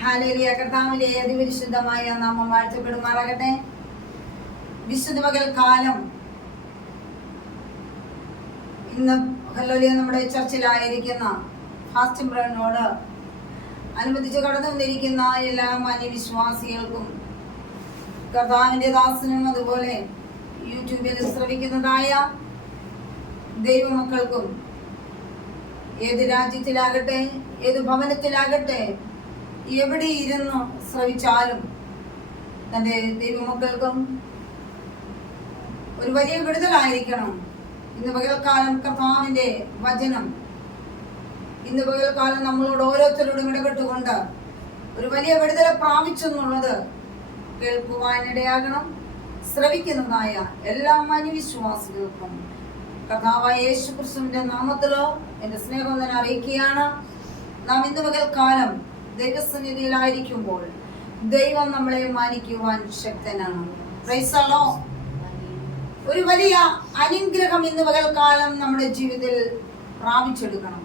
Hallelujah. കർത്താവിന്റെ അതിപരിശുദ്ധമായ നാമം വാഴ്ത്തപ്പെടുമാറാകട്ടെ. വിശുദ്ധ പകൽ കാലം ഇന്ന് ഹല്ലേലൂയ നമ്മുടെ ചർച്ചിലായിരിക്കുന്ന ഫാസ്റ്റിംഗ് ബ്രദറിനോട് അനുബന്ധിച്ച് കടന്നു വന്നിരിക്കുന്ന എല്ലാ മാന്യവിശ്വാസികൾക്കും കർത്താവിന്റെ ദാസനും അതുപോലെ യൂട്യൂബിൽ ശ്രവിക്കുന്നതായ ദൈവമക്കൾക്കും ഏത് രാജ്യത്തിലാകട്ടെ ഏത് ഭവനത്തിലാകട്ടെ എവിടെ ഇരുന്ന് ശ്രവിച്ചാലും തൻ്റെ ദൈവമക്കൾക്കും ഒരു വലിയ വിടുതലായിരിക്കണം. ഇന്ന് പകൽക്കാലം കർത്താവിൻ്റെ വചനം ഇന്ന് പകൽക്കാലം നമ്മളോട് ഓരോരുത്തരോടും ഇടപെട്ടുകൊണ്ട് ഒരു വലിയ വിടുതല പ്രാപിച്ചെന്നുള്ളത് കേൾക്കുവാനിടയാകണം. ശ്രവിക്കുന്നതായ എല്ലാ മാന്യവിശ്വാസികൾക്കും കർത്താവായ യേശു ക്രിസ്തുവിന്റെ നാമത്തിലോ എൻ്റെ സ്നേഹം തന്നെ അറിയിക്കുകയാണ്. നാം ഇന്ന് പകൽക്കാലം ദൈവസന്നിധിയിലായിരിക്കുമ്പോൾ ദൈവം നമ്മളെ മാനിക്കുവാൻ ശക്തനാണ്. Praise the Lord. ഒരു വലിയ അനുഗ്രഹം ഇന്ന് പകൽക്കാലം നമ്മുടെ ജീവിതത്തിൽ പ്രാപിച്ചെടുക്കണം.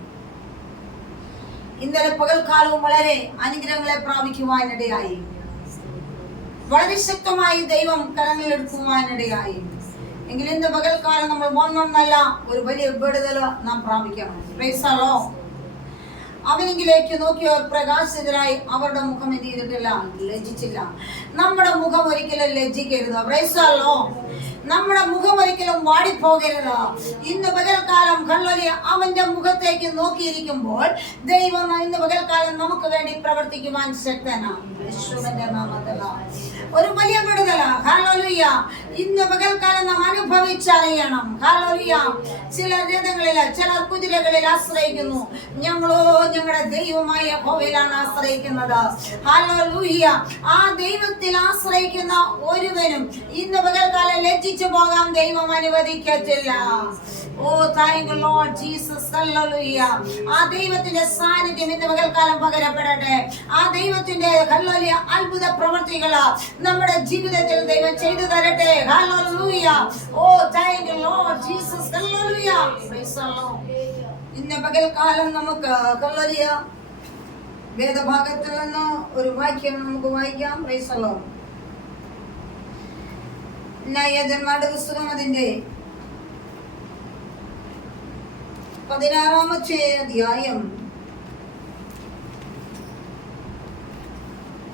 ഇന്നലെ പകൽക്കാലവും വളരെ അനുഗ്രഹങ്ങളെ പ്രാപിക്കുവാനിടയായി, വളരെ ശക്തമായി ദൈവം കരങ്ങളിലെടുക്കുവാനിടയായി. എങ്കിൽ ഇന്ന് പകൽക്കാലം നമ്മൾ ഒന്നൊന്നല്ല ഒരു വലിയ വിടുതൽ നാം പ്രാപിക്കണം. Praise the Lord. അവനിലേക്ക് നോക്കിയവർ പ്രകാശിതരായി അവരുടെ മുഖം എന്ത് ചെയ്തിട്ടില്ല? ലജ്ജിച്ചില്ല. നമ്മുടെ മുഖം ഒരിക്കലും ലജ്ജിക്കരുത്. Price the Lord. നമ്മുടെ മുഖം ഒരിക്കലും വാടിപ്പോകരുത്. ഇന്ന് പകൽക്കാലം ഹല്ലേലൂയ അവന്റെ മുഖത്തേക്ക് നോക്കിയിരിക്കുമ്പോൾ ദൈവം ഇന്ന് പകൽക്കാലം നമുക്ക് വേണ്ടി പ്രവർത്തിക്കുവാൻ ശക്തനാണ്. യേശുവിന്റെ നാമത്തിൽ ഒരു വലിയ വിടുതല ഹല്ലേലൂയ ഇന്ന് പകൽക്കാലം നാം അനുഭവിച്ചറിയണം. ഹല്ലേലൂയ. ചില രഥങ്ങളില് ചിലർ കുതിരകളിൽ ആശ്രയിക്കുന്നു. ഞങ്ങളോ ഞങ്ങളുടെ ദൈവമായ യഹോവയിലാണ് ആശ്രയിക്കുന്നത്. ഹല്ലേലൂയ. ആ ദൈവത്തിൽ ആശ്രയിക്കുന്ന ഒരുവനും ഇന്ന് പകൽക്കാലം ലജ്ജിച്ചു പോകാൻ ദൈവം അനുവദിക്കത്തില്ല. Oh thank you Lord Jesus. Hallelujah. ആ ദൈവത്തിന്റെ സാന്നിധ്യം ഇന്ന് പകൽക്കാലം പകരപ്പെടട്ടെ. ആ ദൈവത്തിന്റെ ഹല്ലേലൂയ അത്ഭുത പ്രവൃത്തികൾ നമ്മുടെ ജീവിതത്തിൽ ദൈവം ചെയ്തു തരട്ടെ. Hallelujah. Oh thank you Lord Jesus. Hallelujah. Praise the Lord. ഇന്ന് പകൽക്കാലം നമുക്ക് ഹല്ലേലൂയ വേദഭാഗത്തിൽ നിന്ന് ഒരു വാക്യം നമുക്ക് വായിക്കാം. Price the Lord. ന്യായാധിപന്മാരുടെ പുസ്തകം അതിന്റെ 16-ാമത്തെ അധ്യായം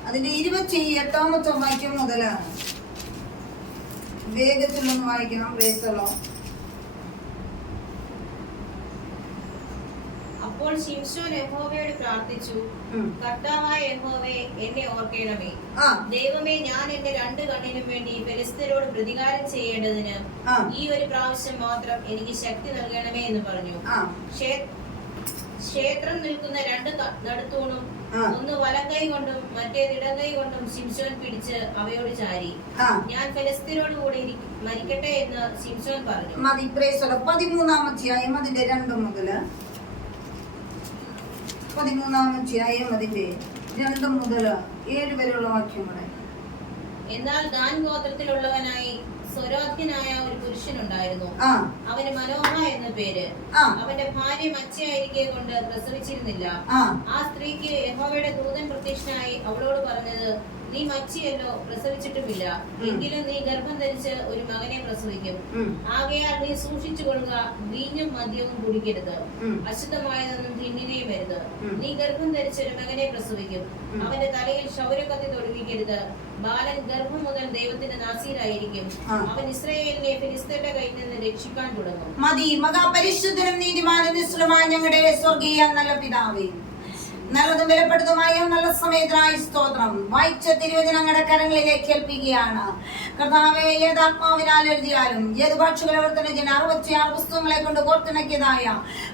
അതിന്റെ 28-ാമത്തെ വാക്യം മുതലാണ്. വേഗത്തിൽ ഒന്ന് വായിക്കണം. Price the Lord. അപ്പോൾ ശിംശോൻ യഹോവയോട് പ്രാർത്ഥിച്ചു, കർത്താവായ യഹോവേ, എന്നെ ഓർക്കണമേ. ദൈവമേ, ഞാൻ എന്റെ രണ്ട് കണ്ണിനും വേണ്ടി ഫെലിസ്ത്യരോട് പ്രതികാരം ചെയ്യേണ്ടതിന് ഈ ഒരു പ്രാവശ്യം മാത്രം എനിക്ക് ശക്തി നൽകണമേ എന്ന് പറഞ്ഞു. ക്ഷേത്രം നിൽക്കുന്ന രണ്ട് നടുത്തൂണും ഒന്ന് വലങ്കൈ കൊണ്ടും മറ്റേത് ഇടങ്കൈ കൊണ്ടും ശിംശോൻ പിടിച്ച് അവയോട് ചാരി, ഞാൻ ഫെലിസ്ത്യരോട് കൂടി മരിക്കട്ടെ എന്ന് ശിംശോൻ പറഞ്ഞു. 13-ാം അധ്യായം അതിന്റെ 2 മുതൽ 13-ാം അധ്യായം അതിന്റെ 2 മുതൽ 7 വരെയുള്ള വാക്യങ്ങളെ. എന്നാൽ ദാൻ ഗോത്രത്തിലുള്ളവനായി സ്വരോധ്യനായ ഒരു പുരുഷനുണ്ടായിരുന്നു. അവന് മനോഹ എന്ന പേര്. അവന്റെ ഭാര്യ മച്ചയായിരിക്കെ കൊണ്ട് പ്രസവിച്ചിരുന്നില്ല. ആ സ്ത്രീക്ക് യഹോവയുടെ ദൂതൻ പ്രത്യക്ഷനായി അവളോട് പറഞ്ഞത്, നീ മച്ചിയല്ലോ, പ്രസവിച്ചിട്ടുമില്ല. എങ്കിലും നീ ഗർഭം ധരിച്ച് ഒരു മകനെ പ്രസവിക്കും. ആകയാൽ നീ സൂക്ഷിച്ചു കൊള്ളുക, വീഞ്ഞും മദ്യവും കുടിക്കരുത്, അശുദ്ധമായതൊന്നും തിന്നുകയും വരുത്. നീ ഗർഭം ധരിച്ച് ഒരു മകനെ പ്രസവിക്കും. അവന്റെ തലയിൽ ക്ഷൗരക്കത്തി തൊടുവിക്കരുത്. ബാലൻ ഗർഭം മുതൽ ദൈവത്തിന്റെ നാസീരായിരിക്കും. അവൻ ഇസ്രായേലിനെ ഫിലിസ്ത്യരുടെ കയ്യിൽ നിന്ന് രക്ഷിക്കാൻ തുടങ്ങും. മതി. മഹാപരിശുദ്ധനും നീതിമാനും ഞങ്ങളുടെ സ്വർഗീയ നല്ല പിതാവേ, നല്ലതും വിലപ്പെടുത്തുമായ നല്ല സമയത്തിനായി സ്തോത്രം. വായിച്ച തിരുവചനങ്ങളുടെ കരങ്ങളിലേക്ക് ഏൽപ്പിക്കുകയാണ്. കർത്താവേ, ഏത് ആത്മാവിനാൽ എഴുതിയാലും ഏത് ഭാഷകളവർത്തന 66 പുസ്തകങ്ങളെ കൊണ്ട് കോർത്തിണക്കിയതായ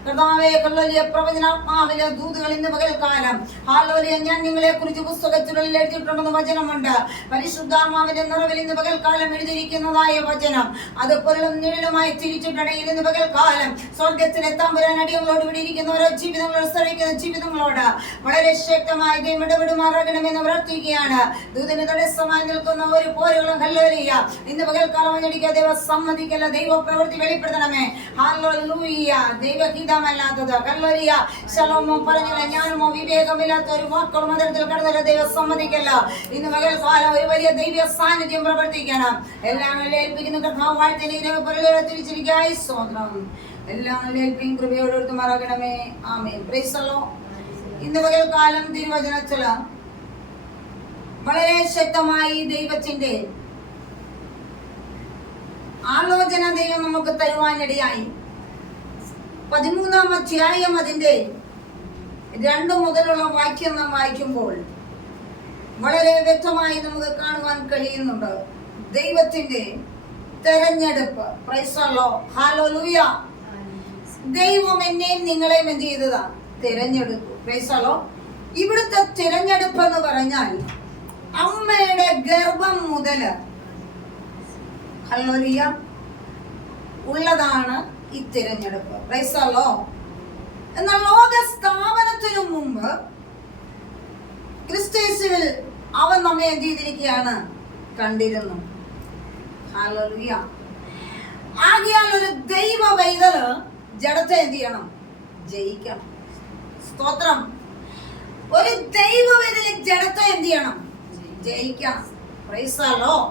കർത്താവേ, ഹല്ലേലൂയ പ്രവചനാത്മാവിലെ ദൂതുകൾ ഇന്ന് പകൽക്കാലം ഹല്ലേലൂയ ഞാൻ നിങ്ങളെ കുറിച്ച് പുസ്തകത്തിനുള്ളിൽ എഴുതിയിട്ടുണ്ടെന്ന് വചനമുണ്ട്. പരിശുദ്ധാത്മാവിന്റെ നിറവിൽ ഇന്ന് പകൽക്കാലം എഴുതിയിരിക്കുന്നതായ വചനം അത് പൊരുളും നിഴലുമായി തിരിച്ചിട്ടുണ്ടെങ്കിൽ ഇന്ന് പകൽക്കാലം സ്വർഗത്തിലെ തമ്പുരാൻ അടിയങ്ങളോട് ഇവിടെ ഇരിക്കുന്ന ഓരോ ജീവിതങ്ങളോട് ശ്രമിക്കുന്ന ജീവിതങ്ങളോട് വളരെ ശക്തമായി ദൈവം ഇടപെടുമാറാകണമെന്ന് പ്രാർത്ഥിക്കുകയാണ്. ദൂതന് തടസ്സമായി നിൽക്കുന്ന ഒരു പോരുകളും ഹല്ലേലൂയ ഇന്ന് പകൽക്കാലം അടിക്കുക. ദൈവം സമ്മതിക്കല്ല, ദൈവ പ്രവൃത്തി വെളിപ്പെടുത്തണമേ. ഹല്ലേലൂയ. ദൈവഹിതമല്ലാത്തത് ഹല്ലേലൂയ ശലോമോ പറഞ്ഞില്ല, ഞാനുമോ വിവേകമില്ലാത്ത ഒരു വാക്കുകൾ മന്ദിരത്തിൽ കടന്നല്ല, ദൈവം സമ്മതിക്കല്ല. ഇന്ന് പകൽക്കാലം ഒരു വലിയ ദൈവ സാന്നിധ്യം പ്രവർത്തിക്കണം. എല്ലാം ഏൽപ്പിക്കുന്ന കർത്താവ് വാഴ്ത്തിനെ തിരിച്ചിരിക്കായി സ്വന്തം എല്ലാം ഏൽപ്പിക്കും കൃപയോട് എടുത്തുമാറാകണമേ. ആമേൻ. Praise the Lord. ഇന്ന് പകൽക്കാലം തിരുവചനത്തില് വളരെ ശക്തമായി ദൈവത്തിന്റെ ആലോചന ദൈവം നമുക്ക് തരുവാനിടയായി. 13-ാം അധ്യായം അതിന്റെ 2 മുതലുള്ള വാക്യം നാം വായിക്കുമ്പോൾ വളരെ വ്യക്തമായി നമുക്ക് കാണുവാൻ കഴിയുന്നുണ്ട് ദൈവത്തിന്റെ തെരഞ്ഞെടുപ്പ്. Price the Lord. ഹല്ലേലൂയ. ദൈവം എന്നെയും നിങ്ങളെയും എന്ത് ചെയ്തതാ? തിരഞ്ഞെടുത്തു. Price the Lord. ഇവിടുത്തെ തിരഞ്ഞെടുപ്പ് എന്ന് പറഞ്ഞാൽ അമ്മയുടെ ഗർഭം മുതൽ ഹല്ലേലൂയ ഉള്ളതാണ് ഈ തിരഞ്ഞെടുപ്പ്. Price the Lord. എന്നാൽ ലോക സ്ഥാപനത്തിനു മുമ്പ് ക്രിസ്തുയേശുവിൽ അവൻ നമ്മെ എന്ത് ചെയ്തിരിക്കുകയാണ്? കണ്ടിരുന്നു. ഹല്ലേലൂയ. ആകയാൽ ഒരു ദൈവ പൈതല് ജഡത്തെ എന്ത് ചെയ്യണം? ജയിക്കണം. സ്തോത്രം. ഒരു ദൈവ പൈതല് ജഡത്തെ എന്ത് ചെയ്യണം? ജയിക്കണം. Praise the Lord.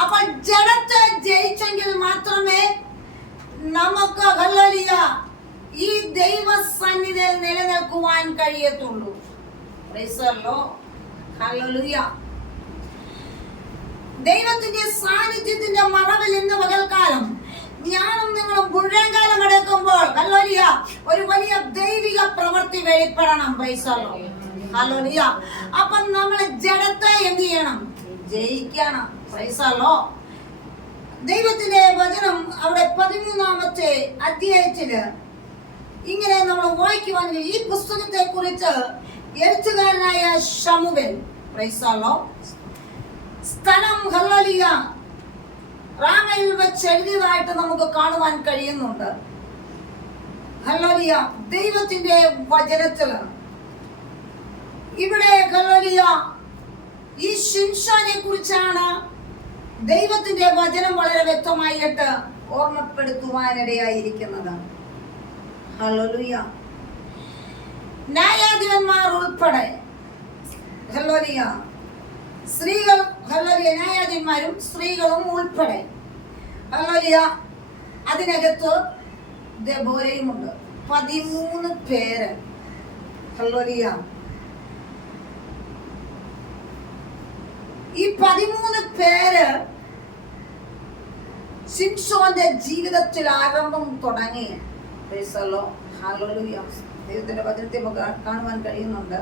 അപ്പോൾ ജഡത്തെ ജയിച്ചെങ്കിൽ മാത്രമേ നമുക്ക് ഹല്ലേലൂയ ഈ ദൈവ സന്നിധിയിൽ നിലനിൽക്കുവാൻ കഴിയത്തുള്ളൂ. Praise the Lord. ഹല്ലേലൂയ. ദൈവത്തിന്റെ സാന്നിധ്യത്തിന്റെ മറവിൽ ഇന്ന് പകൽക്കാലം ഞാനും നിങ്ങളും മുഴുവൻകാലം എടുക്കുമ്പോൾ ഹല്ലേലൂയ ഒരു വലിയ ദൈവിക പ്രവൃത്തി വെളിപ്പെടണം. Praise the Lord. ഹല്ലേലൂയ. അപ്പോൾ നമ്മൾ ജഡത്തെ എന്ത് ചെയ്യണം? ജയിക്കണം. Praise the Lord. ദൈവത്തിന്റെ വചനം അവിടെ 13-ാമത്തെ അധ്യായത്തില് ഇങ്ങനെ നമ്മൾ വായിക്കുവാൻ ഈ പുസ്തകത്തെ കുറിച്ച് എഴുത്തുകാരനായ ശമൂവേൽ പ്രൈസ് ദി ലോർഡ് സ്ഥലം ഹല്ലേലൂയ റാമയിൽ വെച്ച് എഴുതിയതായിട്ട് നമുക്ക് കാണുവാൻ കഴിയുന്നുണ്ട്. ഹല്ലേലൂയ. ദൈവത്തിന്റെ വചനത്തില് ഇവിടെ ഹല്ലേലൂയ ഈ ശിംശോനെ കുറിച്ചാണ് ദൈവത്തിന്റെ വചനം വളരെ വ്യക്തമായിട്ട് ഓർമ്മപ്പെടുത്തുവാനിടയായിരിക്കുന്നത്. ഹല്ലേലൂയ. ന്യായാധിപന്മാർ ഉൾപ്പെടെ ഹല്ലേലൂയ സ്ത്രീകൾ ഹല്ലേലൂയ ന്യായാധിപന്മാരും സ്ത്രീകളും ഉൾപ്പെടെ ഹല്ലേലൂയ അതിനകത്ത് ദെബോരയുമുണ്ട്. 13 പേര്. ഹല്ലേലൂയ. ഈ 13 പേര് ശിംശോന്റെ ജീവിതത്തിൽ ആരംഭം തുടങ്ങി. Price the Lord. ഹല്ലേലൂയ. ദൈവത്തിന്റെ വചനത്തെ നമുക്ക് കാണുവാൻ കഴിയുന്നുണ്ട്.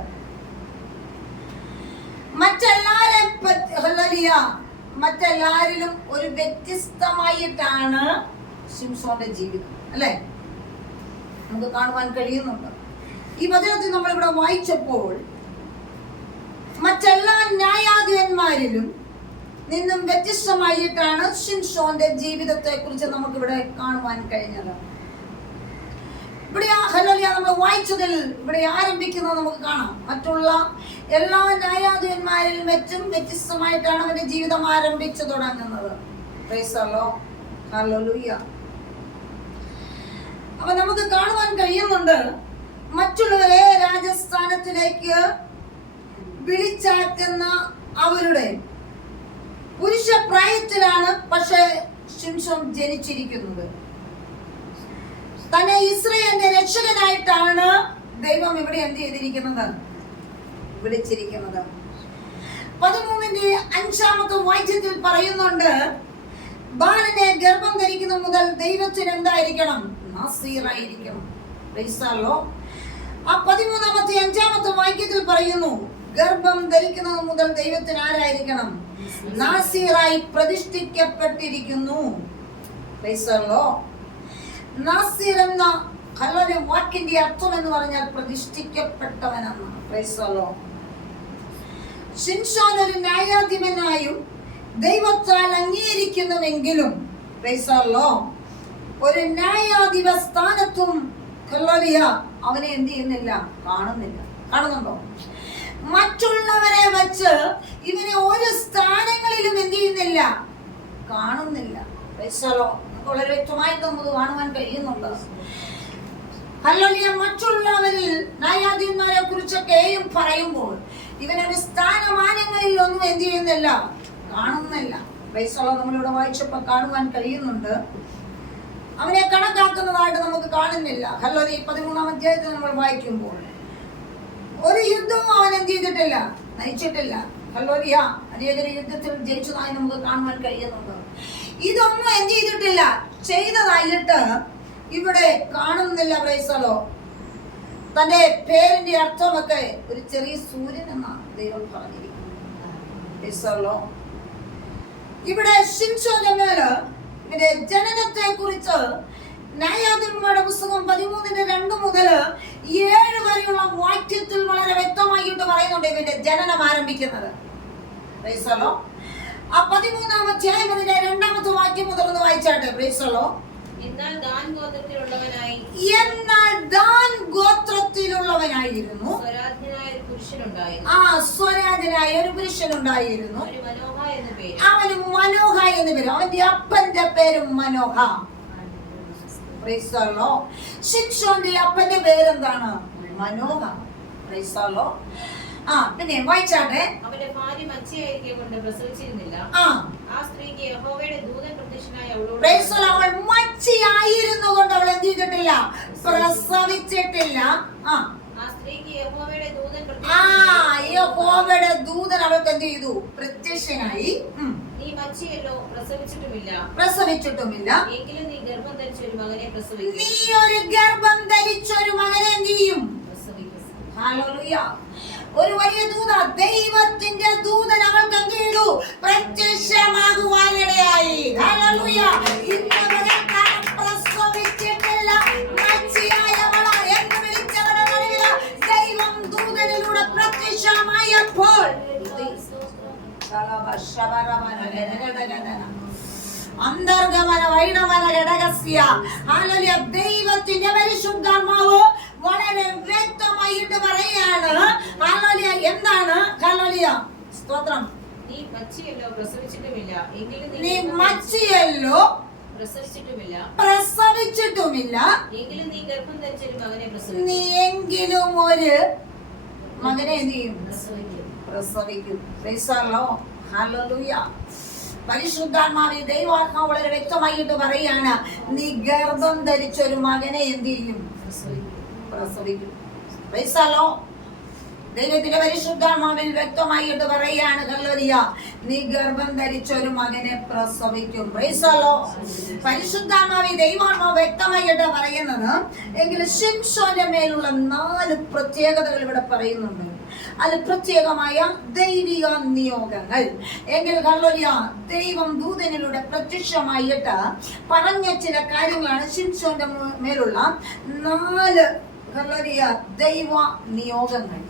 മറ്റെല്ലാരിലും ഒരു വ്യത്യസ്തമായിട്ടാണ് ശിംശോന്റെ ജീവിതം, അല്ലെ? നമുക്ക് കാണുവാൻ കഴിയുന്നുണ്ട്. ഈ വചനത്തിൽ നമ്മളിവിടെ വായിച്ചപ്പോൾ മറ്റെല്ലാ ന്യായാധിപന്മാരിലും നിന്നും വ്യത്യസ്തമായിട്ടാണ് ശിംശോന്റെ ജീവിതത്തെ കുറിച്ച് നമുക്കിവിടെ കാണുവാൻ കഴിഞ്ഞത്. ഇവിടെ ഹല്ലേലൂയ നമ്മൾ വായിച്ചതിൽ ഇവിടെ ആരംഭിക്കുന്നത് നമുക്ക് കാണാം. മറ്റുള്ള എല്ലാ ന്യായാധിപന്മാരിലും ഏറ്റവും വ്യത്യസ്തമായിട്ടാണ് അവന്റെ ജീവിതം ആരംഭിച്ചു തുടങ്ങുന്നത്. Price the Lord. ഹല്ലേലൂയ. അപ്പൊ നമുക്ക് കാണുവാൻ കഴിയുന്നുണ്ട് മറ്റുള്ളവരെ രാജസ്ഥാനത്തിലേക്ക് വിളിച്ചാക്കുന്ന അവരുടെ പുരുഷ പ്രായത്തിലാണ് പക്ഷെ ശിംശോൻ ജനിച്ചിരിക്കുന്നത്. തന്നെ ഇസ്രായേലിന്റെ രക്ഷകനായിട്ടാണ് ദൈവം ഇവിടെ എന്ത് ചെയ്തിരിക്കുന്നത്? വിളിച്ചിരിക്കുന്നത്. 13-ന്റെ 5-ാമത്തെ വാക്യത്തിൽ പറയുന്നുണ്ട്, ബാലനെ ഗർഭം ധരിക്കുന്ന മുതൽ ദൈവത്തിന് എന്തായിരിക്കണം? നാസീറായിരിക്കണം. Praise the Lord. ആ 13-ാമത്തെ 5-ാമത്തെ വാക്യത്തിൽ പറയുന്നു, ഗർഭം ധരിക്കുന്നത് മുതൽ ദൈവത്തിന് ആരായിരിക്കണം? നാസീറായി പ്രതിഷ്ഠിക്കപ്പെട്ടിരിക്കുന്നു. Praise the Lord. നാസീർ എന്ന ഹല്ലേലൂയ വാക്കിന്റെ അർത്ഥം എന്ന് പറഞ്ഞാൽ പ്രതിഷ്ഠിക്കപ്പെട്ടവനെന്ന്. Praise the Lord. ശിംശോൻ ഒരു ന്യായാധിപനായും ദൈവത്താൽ അംഗീകരിക്കുന്നുവെങ്കിലും പ്രൈസ് ദി ലോർഡ് ഒരു ന്യായാധിപ സ്ഥാനത്തും ഹല്ലേലൂയ അവനെ എന്ത് ചെയ്യുന്നില്ല? കാണുന്നില്ല. കാണുന്നുണ്ടോ? മറ്റുള്ളവരെ വെച്ച് ഇവനെ ഒരു സ്ഥാനങ്ങളിലും എന്ത് ചെയ്യുന്നില്ല, കാണുന്നില്ല. നമുക്ക് വളരെ വ്യക്തമായിട്ട് നമുക്ക് കാണുവാൻ കഴിയുന്നുണ്ട്. ഹല്ലേലൂയ. മറ്റുള്ളവരിൽ ന്യായാധിപന്മാരെ കുറിച്ചൊക്കെയും പറയുമ്പോൾ ഇവനൊരു സ്ഥാനമാനങ്ങളിൽ ഒന്നും എന്ത് ചെയ്യുന്നില്ല, കാണുന്നില്ല. നമ്മളിവിടെ വായിച്ചപ്പോൾ കാണുവാൻ കഴിയുന്നുണ്ട്. അവനെ കണക്കാക്കുന്നതായിട്ട് നമുക്ക് കാണുന്നില്ല. ഹല്ലേലൂയ. 13-ാം അധ്യായത്തിൽ നമ്മൾ വായിക്കുമ്പോൾ ഒരു യുദ്ധവും അവൻ എന്ത് ചെയ്തിട്ടില്ല, നയിച്ചിട്ടില്ല. ഹല്ലേലൂയ. അനേക യുദ്ധത്തിൽ ജയിച്ചതായി നമുക്ക് കാണുവാൻ കഴിയുന്നുണ്ട്. ഇതൊന്നും എന്ത് ചെയ്തിട്ടില്ല, ചെയ്തതായിട്ട് ഇവിടെ കാണുന്നില്ല. പ്രൈസലോ. തന്റെ പേരിന്റെ അർത്ഥമൊക്കെ ഒരു ചെറിയ സൂര്യൻ എന്നാണ് ദൈവം പറഞ്ഞിരിക്കുന്നത്. ഇവിടെ ശിംശോന്റെ മേല് ഇവന്റെ ജനനത്തെ കുറിച്ച് ന്യായാധിപന്മാരുടെ പുസ്തകം 13:2 മുതൽ 7 വരെയുള്ള വാക്യത്തിൽ വളരെ വ്യക്തമായിട്ട് പറയുന്നുണ്ട് ഇവന്റെ ജനനം ആരംഭിക്കുന്നത്. ആ 13-ാം അധ്യായം 2-ാമത്തെ വാക്യം മുതൽ ഒന്ന് വായിച്ചാട്ടെ. എന്നാൽ ദാൻ ഗോത്രത്തിലുള്ളവനായിരുന്നു സ്വരാജനായ ഒരു പുരുഷനുണ്ടായിരുന്നു. അവന് മനോഹ എന്ന് പേര്. അവന്റെ അപ്പന്റെ പേര് മനോഹ. ശിംശോന്റെ അപ്പന്റെ പേരെന്താണ്? മനോഹ. പിന്നെ വായിച്ചാട്ടെ. അവന്റെ ഭാര്യ മച്ചിയായിരിക്കൊണ്ട് പ്രസവിച്ചിരുന്നില്ല. ആ സ്ത്രീക്ക് യഹോവയുടെ ദൂതൻ പ്രത്യക്ഷനായി അവളോട്, അവൾ മച്ചിയായിരുന്നു കൊണ്ട് അവൾ എന്ത് ചെയ്തിട്ടില്ല, പ്രസവിച്ചിട്ടില്ല. ആ സ്ത്രീക്ക് യഹോവയുടെ ദൂതൻ അവൾക്ക് എന്ത് ചെയ്തു, പ്രത്യക്ഷനായി. നീ മച്ചിയല്ലോ, പ്രസവിച്ചിട്ടുമില്ല. എങ്കിലും നീ ഗർഭം ധരിച്ച ഒരു മകനെ പ്രസവിക്കും. നീ ഒരു ഗർഭം ധരിച്ചൊരു മകനെ എന്ത് ചെയ്യും, ഹല്ലേലൂയ. ഒരു വലിയ ദൂത, ദൈവത്തിന്റെ ദൂതൻ അവൾക്ക് എന്ത് ചെയ്തു, പ്രത്യക്ഷമാകുവാനിടയായി. ഹല്ലേലൂയ. പ്രസവിച്ചിട്ടില്ല, മച്ചിയായവള എന്ന് വിളിച്ചവരുടെ നടുവിൽ ദൈവം ദൂതനിലൂടെ പ്രത്യക്ഷമായപ്പോൾ ദൈവത്തിന്റെ പരിശുദ്ധാത്മാവ് വളരെ വ്യക്തമായിട്ട് പറയാണ്. എന്താണ്? സ്തോത്രം. നീ മച്ചിയല്ലോ, പ്രസവിച്ചിട്ടുമില്ല. നീ മച്ചിയല്ലോ, പ്രസവിച്ചിട്ടുമില്ല. എങ്കിലും നീ ഗർഭം ധരിച്ച ഒരു മകനെ പ്രസവിക്കും. നീ എങ്കിലും ഒരു മകനെ എന്ത് ചെയ്യും, പ്രസവിക്കും. ഹല്ലേലൂയ. പരിശുദ്ധാത്മാവ്, ദൈവാത്മാവ് വളരെ വ്യക്തമായിട്ട് പറയാണ്, നീ ഗർഭം ധരിച്ച ഒരു മകനെ എന്ത് ചെയ്യും, പ്രസവിക്കും. ദൈവത്തിന്റെ പരിശുദ്ധാത്മാവിൽ വ്യക്തമായിട്ട് പറയാണ്, ഹല്ലേലൂയ, നീ ഗർഭം ധരിച്ച ഒരു മകനെ പ്രസവിക്കും. പരിശുദ്ധാത്മാവ്, ദൈവാത്മാവ് വ്യക്തമായിട്ട് പറയുന്നത്. എങ്കിലും ശിംശോന്റെ മേലുള്ള 4 പ്രത്യേകതകൾ ഇവിടെ പറയുന്നുണ്ട്. അത് പ്രത്യേകമായ ദൈവിക നിയോഗങ്ങൾ. എങ്കിൽ ഹല്ലേലൂയ, ദൈവം ദൂതനിലൂടെ പ്രത്യക്ഷമായിട്ട് പറഞ്ഞ ചില കാര്യങ്ങളാണ് ശിംശോന്റെ മേലുള്ള 4 ഹല്ലേലൂയ ദൈവ നിയോഗങ്ങൾ.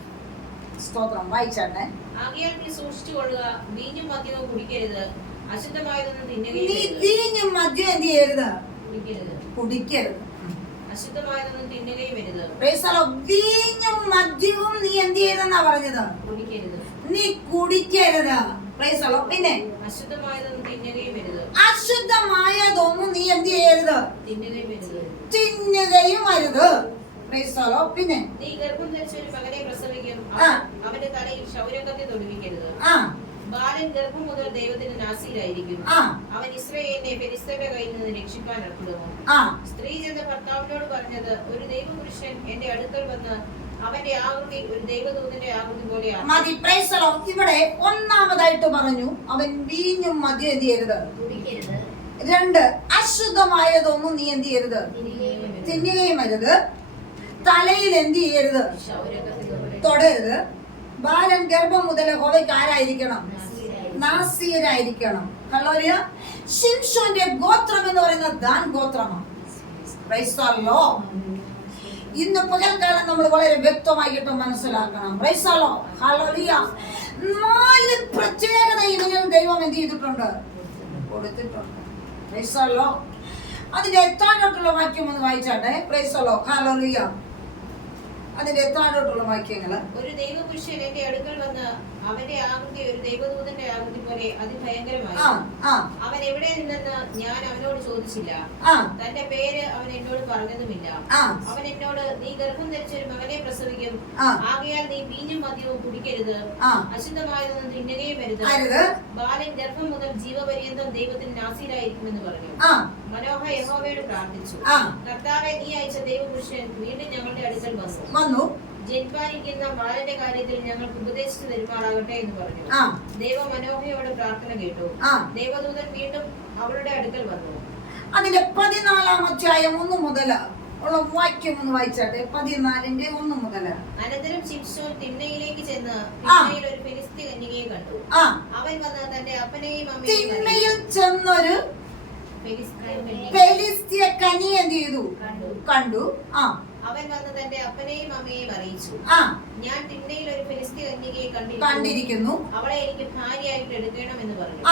സ്തോത്രം. വായിച്ചാട്ടെ. ആകയാൽ നീ സൂക്ഷിച്ചുകൊള്ളുക, വീഞ്ഞും മദ്യവും കുടിക്കരുത്, അശുദ്ധമായതൊന്നും തിന്നുകയും നീ വീഞ്ഞും മദ്യം എന്ത് ചെയ്യരുത്, കുടിക്കരുത്. അശുദ്ധമായതൊന്നും തിന്നുകയും വരുത്. വീഞ്ഞും മദ്യവും നീ എന്ത് ചെയ്തെന്നാ പറഞ്ഞത്, കുടിക്കരുത്. നീ കുടിക്കരുത്. പിന്നെ അശുദ്ധമായതൊന്നും തിന്നുകയും വരുത്. അശുദ്ധമായതൊന്നും നീ എന്ത് ചെയ്യരുത്, തിന്നുകയും വരുത്. പിന്നെ നീ ഗർഭം ധരിച്ച ഒരു മകനെ പ്രസവിക്കും, അവന്റെ തലയിൽ ക്ഷൗരകത്തെ തൊടുവിക്കരുത്. ബാലൻ ഗർഭം മുതൽ ദൈവത്തിന് നാസീരായിരിക്കും. അവൻ ഇസ്രായേലിനെ ഫെലിസ്ത്യരുടെ കയ്യിൽ നിന്ന് രക്ഷിക്കാൻ ഏർപ്പെടുമോ? സ്ത്രീ ചെന്ന് ഭർത്താവിനോട് പറഞ്ഞത്, ഒരു ദൈവപുരുഷൻ എന്റെ അടുക്കൽ വന്ന് അവന്റെ ആകൃതി ഒരു ദൈവദൂതന്റെ ആകൃതി പോലെയാണ്. ഇവിടെ ഒന്നാമതായിട്ട് പറഞ്ഞു, അവൻ വീഞ്ഞും മദ്യം എന്ത് ചെയ്യരുത്, 2 അശുദ്ധമായതൊന്നും നീ എന്ത് ചെയ്യരുത്, തിന്നുകയും വരുത്. തലയിൽ എന്ത് ചെയ്യരുത്, തൊടരുത്. ബാലൻ ഗർഭം മുതൽ ഹോവയ്ക്ക് ആരായിരിക്കണം, നാസീരായിരിക്കണം. ഹല്ലേലൂയ. ശിംശോന്റെ ഗോത്രം എന്ന് പറയുന്നത് ദാൻ ഗോത്രമാണ്. Praise the Lord. ഇന്ന് പകൽക്കാലം നമ്മൾ വളരെ വ്യക്തമായിട്ട് മനസ്സിലാക്കണം. Price the Lord. ഹല്ലേലൂയ. 4 പ്രത്യേകത ഇവനിൽ ദൈവം എന്ത് ചെയ്തിട്ടുണ്ട്, കൊടുത്തിട്ടുണ്ട്. Praise the Lord. അതിന്റെ 8-ാമത്തെ വാക്യം ഒന്ന് വായിച്ചാട്ടെ. Praise the Lord. ഹല്ലേലൂയ. അതിന്റെ താഴോട്ടുള്ള വാക്യങ്ങള്. ഒരു ദൈവപുരുഷൻ എന്റെ അടുക്കൽ വന്ന് അവന്റെ ആകൃതി ഒരു ദൈവദൂതന്റെ ആകൃതി പോലെ അതിഭയങ്കരമായി. അവൻ എവിടെ നിന്നെന്ന് ഞാൻ അവനോട് ചോദിച്ചില്ല. തന്റെ പേര് അവൻ എന്നോട് പറഞ്ഞതുമില്ല. അവൻ എന്നോട്, നീ ഗർഭം ധരിച്ചൊരു മകനെ പ്രസവിക്കും, ആകയാൽ നീ വീഞ്ഞും മദ്യവും കുടിക്കരുത്, അശുദ്ധമായതൊന്നും തിന്നുകയും വരുത്, ബാലൻ ഗർഭം മുതൽ ജീവപര്യന്തം ദൈവത്തിന് നാസീരായിരിക്കുമെന്ന് പറഞ്ഞു. മനോഹ യഹോവയോട് പ്രാർത്ഥിച്ചു, കർത്താവേ, നീ അയച്ച ദൈവപുരുഷൻ വീണ്ടും ഞങ്ങളുടെ അടുക്കൽ വന്നു. ജനിപ്പാനിരിക്കുന്ന ബാലന്റെ കാര്യത്തിൽ ഞങ്ങൾക്ക് ഉപദേശിച്ചു തരുമാറാകട്ടെ എന്ന് പറഞ്ഞു. ദൈവ മനോഹയോട് പ്രാർത്ഥന കേട്ടു. ദൈവദൂതൻ വീണ്ടും അവളുടെ അടുക്കൽ വന്നു. അതിന്റെ 14-ാം അധ്യായം 1 മുതൽ ഉള്ള വാക്യം ഒന്ന് വായിച്ചാട്ടെ. 14-ന്റെ 1 മുതൽ. അനന്തരം ശിംശോൻ തിമ്നയിലേക്ക് ചെന്ന് തിമ്നയിൽ ഒരു ഫെലിസ്ത്യ കന്യകയെ കണ്ടു. അവൻ വന്ന് തന്റെ അപ്പനെയും അമ്മയെയും തിമ്നയിൽ ചെന്നൊരു ഫെലിസ്ത്യ കന്യകയെ എന്ത് ചെയ്തു? കണ്ടു. അവൻ വന്ന് തന്റെ അപ്പനെയും അമ്മയെയും അറിയിച്ചു, ഞാൻ തിമ്നയിൽ ഒരു ഫെലിസ്ത്യ കന്യകയെ കണ്ടിരിക്കുന്നു, അവളെ എനിക്ക് ഭാര്യയായിട്ട് എടുക്കണമെന്ന് പറഞ്ഞു.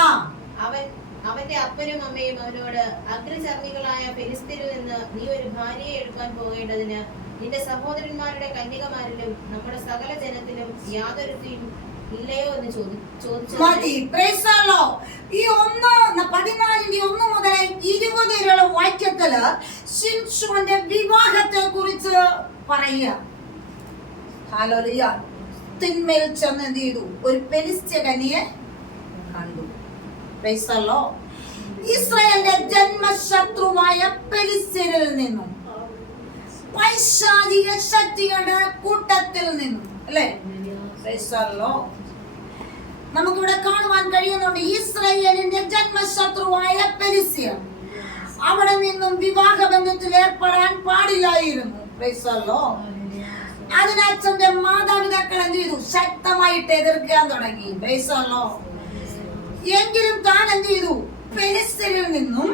അവന്റെ അപ്പനും അമ്മയും അവനോട്, അഗ്രചർമ്മികളായ ഫെലിസ്ത്യരിൽ നിന്ന് നീ ഒരു ഭാര്യയെ എടുക്കാൻ പോകേണ്ടതിന് നിന്റെ സഹോദരന്മാരുടെ കന്യകമാരിലും നമ്മുടെ സകല ജനത്തിലും യാതൊരുത്തിയും ഇല്ലയോ എന്ന് ചോദിച്ചു. ഈ 14-ന്റെ 1 മുതൽ 20 വരെയുള്ള വാക്യത്തില് ശിംശോന്റെ വിവാഹത്തെ കുറിച്ച് പറയുക. തിന്മയിൽ ചെന്ന് എന്ത് ചെയ്തു? ഒരു ഫെലിസ്ത്യ കന്യകയെ കണ്ടു. ഇസ്രായേലിന്റെ ജന്മശത്രുവായ ഫെലിസ്ത്യരിൽ നിന്നും പൈശാചിക ശക്തികളുടെ കൂട്ടത്തിൽ നിന്നും, അല്ലേ? നമുക്കിവിടെ കാണുവാൻ കഴിയുന്നുണ്ട്. ഇസ്രായേലിന്റെ ജന്മശത്രുവായ ഫെലിസ്ത്യർ അവിടെ നിന്നും വിവാഹ ബന്ധത്തിൽ ഏർപ്പെടാൻ പാടില്ലായിരുന്നു. അതിനച്ഛന്റെ മാതാപിതാക്കൾ എന്ത് ചെയ്തു? ശക്തമായിട്ട് എതിർക്കാൻ തുടങ്ങി. എങ്കിലും താൻ എന്ത് ചെയ്തു? ഫെലിസ്ത്യരിൽ നിന്നും